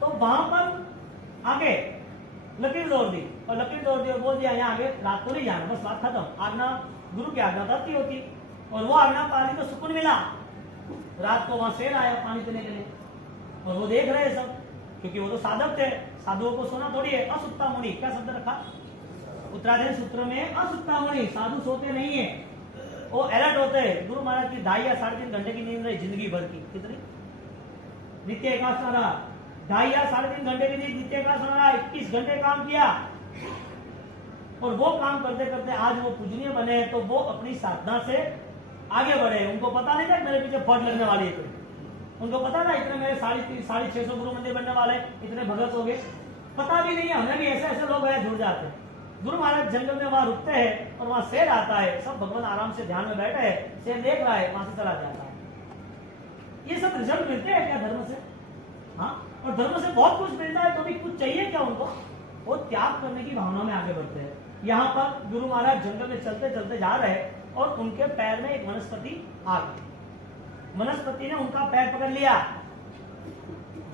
तो वहां पर आगे लकीर दौड़ दी, और लकीर दौड़ दी और बोल दिया यहाँ आगे रात को नहीं जाना, बस बात खत्म। आज्ञा गुरु की आज्ञा करती होती, और वो आज्ञा पाली तो सुकून मिला। रात को वहां शेर आया पानी पीने के लिए, और वो देख रहे सब, क्योंकि वो तो साधक थे, साधुओं को सोना थोड़ी है। असुत्ता मुनि, क्या शब्द रखा उत्तराधीन सूत्र में, असुत्ता मुनि, साधु सोते नहीं है, वो अलर्ट होते हैं। गुरु महाराज की 2.5 या 3.5 घंटे की नींद रही जिंदगी भर की, कितनी नित्य एकादश रहा, 2.5 या 3.5 घंटे की नींद, नित्य एकादश रहा, 21 घंटे काम किया, और वो काम करते करते आज वो पूजनीय बने, तो वो अपनी साधना से आगे बढ़े। उनको पता नहीं था मेरे पीछे फट लगने वाली है, उनको पता था इतने मेरे 650 गुरु मंदिर बनने वाले, इतने भगत हो गए, पता भी नहीं है। हमें भी ऐसे ऐसे लोग जुड़ जाते हैं। गुरु महाराज जंगल में वहां रुकते हैं, और वहां शेर आता है, सब भगवान आराम से ध्यान में बैठे हैं, शेर देख रहा है, वहां से चला जाता है। ये सब रिजल्ट मिलते हैं क्या धर्म से? हाँ, और धर्म से बहुत कुछ मिलता है, तो भी कुछ चाहिए क्या उनको, वो त्याग करने की भावना में आगे बढ़ते हैं। यहाँ पर गुरु महाराज जंगल में चलते चलते जा रहे, और उनके पैर में एक वनस्पति आ गई, वनस्पति ने उनका पैर पकड़ लिया।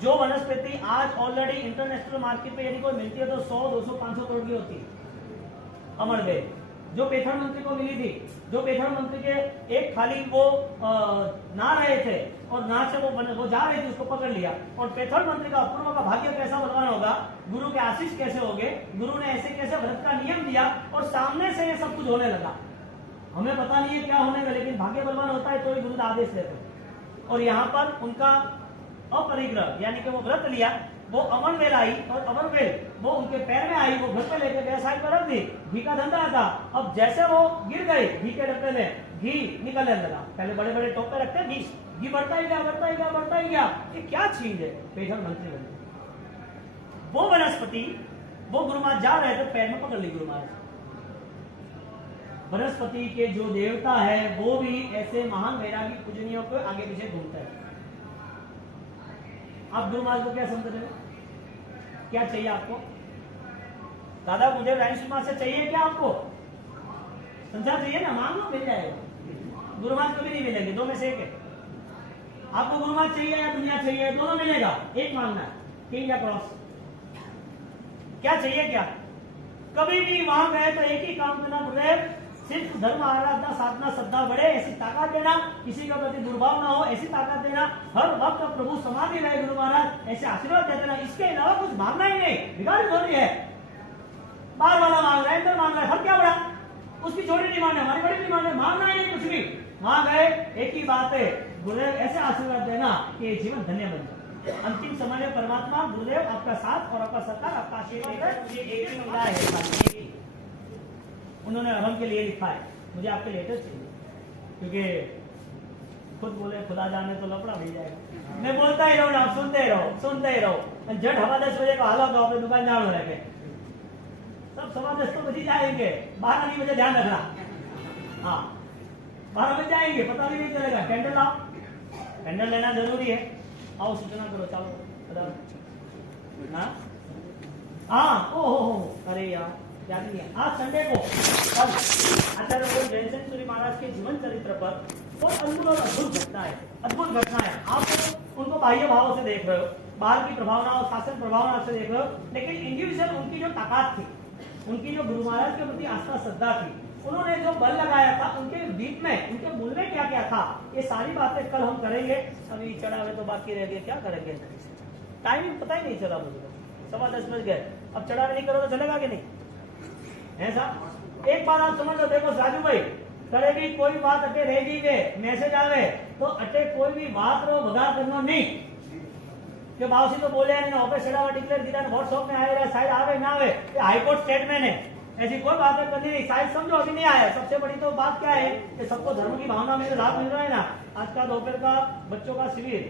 जो वनस्पति आज ऑलरेडी इंटरनेशनल मार्केट पे यदि कोई मिलती है तो 100, 200, 500 करोड़ की होती है। अमर बेल जो पेथर मंत्री को मिली थी, जो पेथर मंत्री के एक थाली वो ना रहे थे, और ना से वो जा रहे थे, उसको पकड़ लिया। और पेथर मंत्री का अपूर्व का भाग्य कैसा बलवान होगा, गुरु के आशीष कैसे हो गए, गुरु ने ऐसे कैसे व्रत का नियम दिया, और सामने से ये सब कुछ होने लगा। हमें पता नहीं है क्या होने का, लेकिन भाग्य बलवान होता है तो ही गुरु का आदेश देते हैं। और यहाँ पर उनका अपरिग्रह यानी कि वो व्रत लिया, वो अमन वेल आई, और अमन वेल वो उनके पैर में आई, वो घर पे लेके गया, साइड पर रख दी। घी का धंधा था, अब जैसे वो गिर गए घी के डब्बे में, घी निकलने लगा। पहले बड़े बड़े टोपे रखते हैं, घी बढ़ता ही गया, बढ़ता ही गया, बढ़ता ही गया। ये क्या चीज है? पेथर मंत्री बने। वो वनस्पति, वो गुरु महाराज जा रहे थे, पैर में पकड़ ली गुरु महाराज। वनस्पति के जो देवता है वो भी ऐसे महान वैरागी पूजनियों को आगे पीछे घूमता है। आप गुरु महाराज को क्या समझ रहे हो? क्या चाहिए आपको? दादा मुझे रानी से चाहिए क्या आपको? संसार चाहिए ना, मांग लो, मिल जाएगा। गुरु महाराज कभी नहीं मिलेंगे, दो में से एक है। आपको गुरु महाराज चाहिए या दुनिया चाहिए, दोनों मिलेगा, एक मांगना है, किंग या क्रॉस। क्या चाहिए? क्या कभी भी वहां गए तो एक ही काम करना, गुरुदेव सिर्फ धर्म आराधना साधना श्रद्धा बढ़े, ऐसी ताकत देना, किसी का प्रति दुर्भाव ना हो, ऐसी ताकत देना, हर वक्त प्रभु समाधि रहे गुरु महाराज, ऐसे आशीर्वाद देते ना। इसके अलावा कुछ मांगना ही नहीं, भिखारी थोड़ी है। बार वाला मांग रहा है, अंदर मांग रहा है, हर क्या बड़ा, उसकी छोटी नहीं मांगना, हमारी बड़ी नहीं मांगना, मांगना ही नहीं कुछ भी। वहां गए एक ही बात है, गुरुदेव ऐसे आशीर्वाद देना कि जीवन धन्य बन जाए। अंतिम समय में परमात्मा गुरुदेव आपका साथ और आपका सरकार आपका आशीर्वाद एक ही मिला है। उन्होंने हम के लिए लिखा है, मुझे आपके लेटर चाहिए, क्योंकि खुद बोले खुदा जाने तो लफड़ा मिल जाएगा। मैं बोलता ही रहूँ ना, सुनते ही रहो, सुनते ही रहो। जट 10:15 बजे को हालो तो अपने दुकान जान हो रखे, सब 10:15 तो बजी जाएंगे, 12 बजे ध्यान रखना। हाँ 12 बजे जाएंगे, पता भी नहीं चलेगा। कैंडल लाओ, कैंडल लेना जरूरी है। आओ सूचना करो, चलो। हाँ ओहो, अरे यार याद नहीं है। आज संडे को कल आचार्य भगवान जयसेन सूरी महाराज के जीवन चरित्र पर बहुत अद्भुत और अद्भुत घटना है, अद्भुत घटना है। आप उनको बाह्य भाव से देख रहे हो, बाहर की प्रभावना और शासन प्रभावना से देख रहे हो, लेकिन इंडिविजुअल उनकी जो ताकत थी, उनकी जो गुरु महाराज के प्रति आस्था श्रद्धा थी, उन्होंने जो बल लगाया था, उनके बीच में उनके मूल में क्या क्या था, ये सारी बातें कल हम करेंगे। अभी चढ़ा हुए तो बाकी रह गए, क्या करेंगे, टाइमिंग पता ही नहीं चला मुझे, 10:15 बज गए। अब चढ़ा नहीं करो तो चलेगा कि नहीं है साहब? एक बात आप समझ लो, देखो राजू भाई, करेगी कोई बात अटे रहेगी के मैसेज आवे तो अटे कोई भी बात रो बगा करनो नहीं કે બાવસી तो बोले नहीं ऑफिस चढ़ावा डिक्लेयर किया व्हाट्सएप में आए रहा, शायद आवे ना आवे, ये हाईकोर्ट स्टेटमेंट है, ऐसी कोई बात करनी नहीं, शायद समझो अभी नहीं आया। सबसे बड़ी तो बात क्या है कि सबको धर्म की भावना में लाभ मिल रहा है ना। आज का दोपहर का बच्चों का शिविर,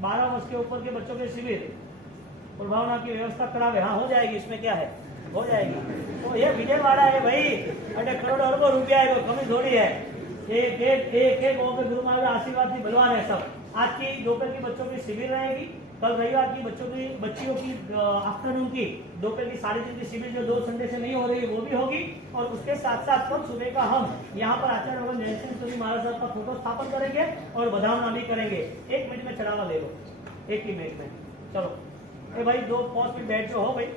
12 वर्ष के ऊपर के बच्चों के शिविर प्रभावना की व्यवस्था करावे, हाँ हो जाएगी, इसमें क्या है, हो जाएगी। तो ये विजय वाला है भाई, अटे करोड़ अरबों रुपया है, कमी थोड़ी है। एक एक एक एक गुरु महाराज आशीर्वाद की बलवान है सब। आज की दोपहर की बच्चों की शिविर रहेगी, कल रविवार की बच्चियों की आफ्टरनून की दोपहर की 3:30 की शिविर जो 2 संडे से नहीं हो रही है वो भी होगी। और उसके साथ साथ कल सुबह का हम यहाँ पर आचार्य भगवान जयसेन सूरी महाराज साहब का फोटो स्थापन करेंगे और बधावना भी करेंगे। 1 मिनट में चढ़ावा ले लो, 1 ही मिनट में। चलो ए भाई 2 5 मिनट बैठ जाओ, हो भाई।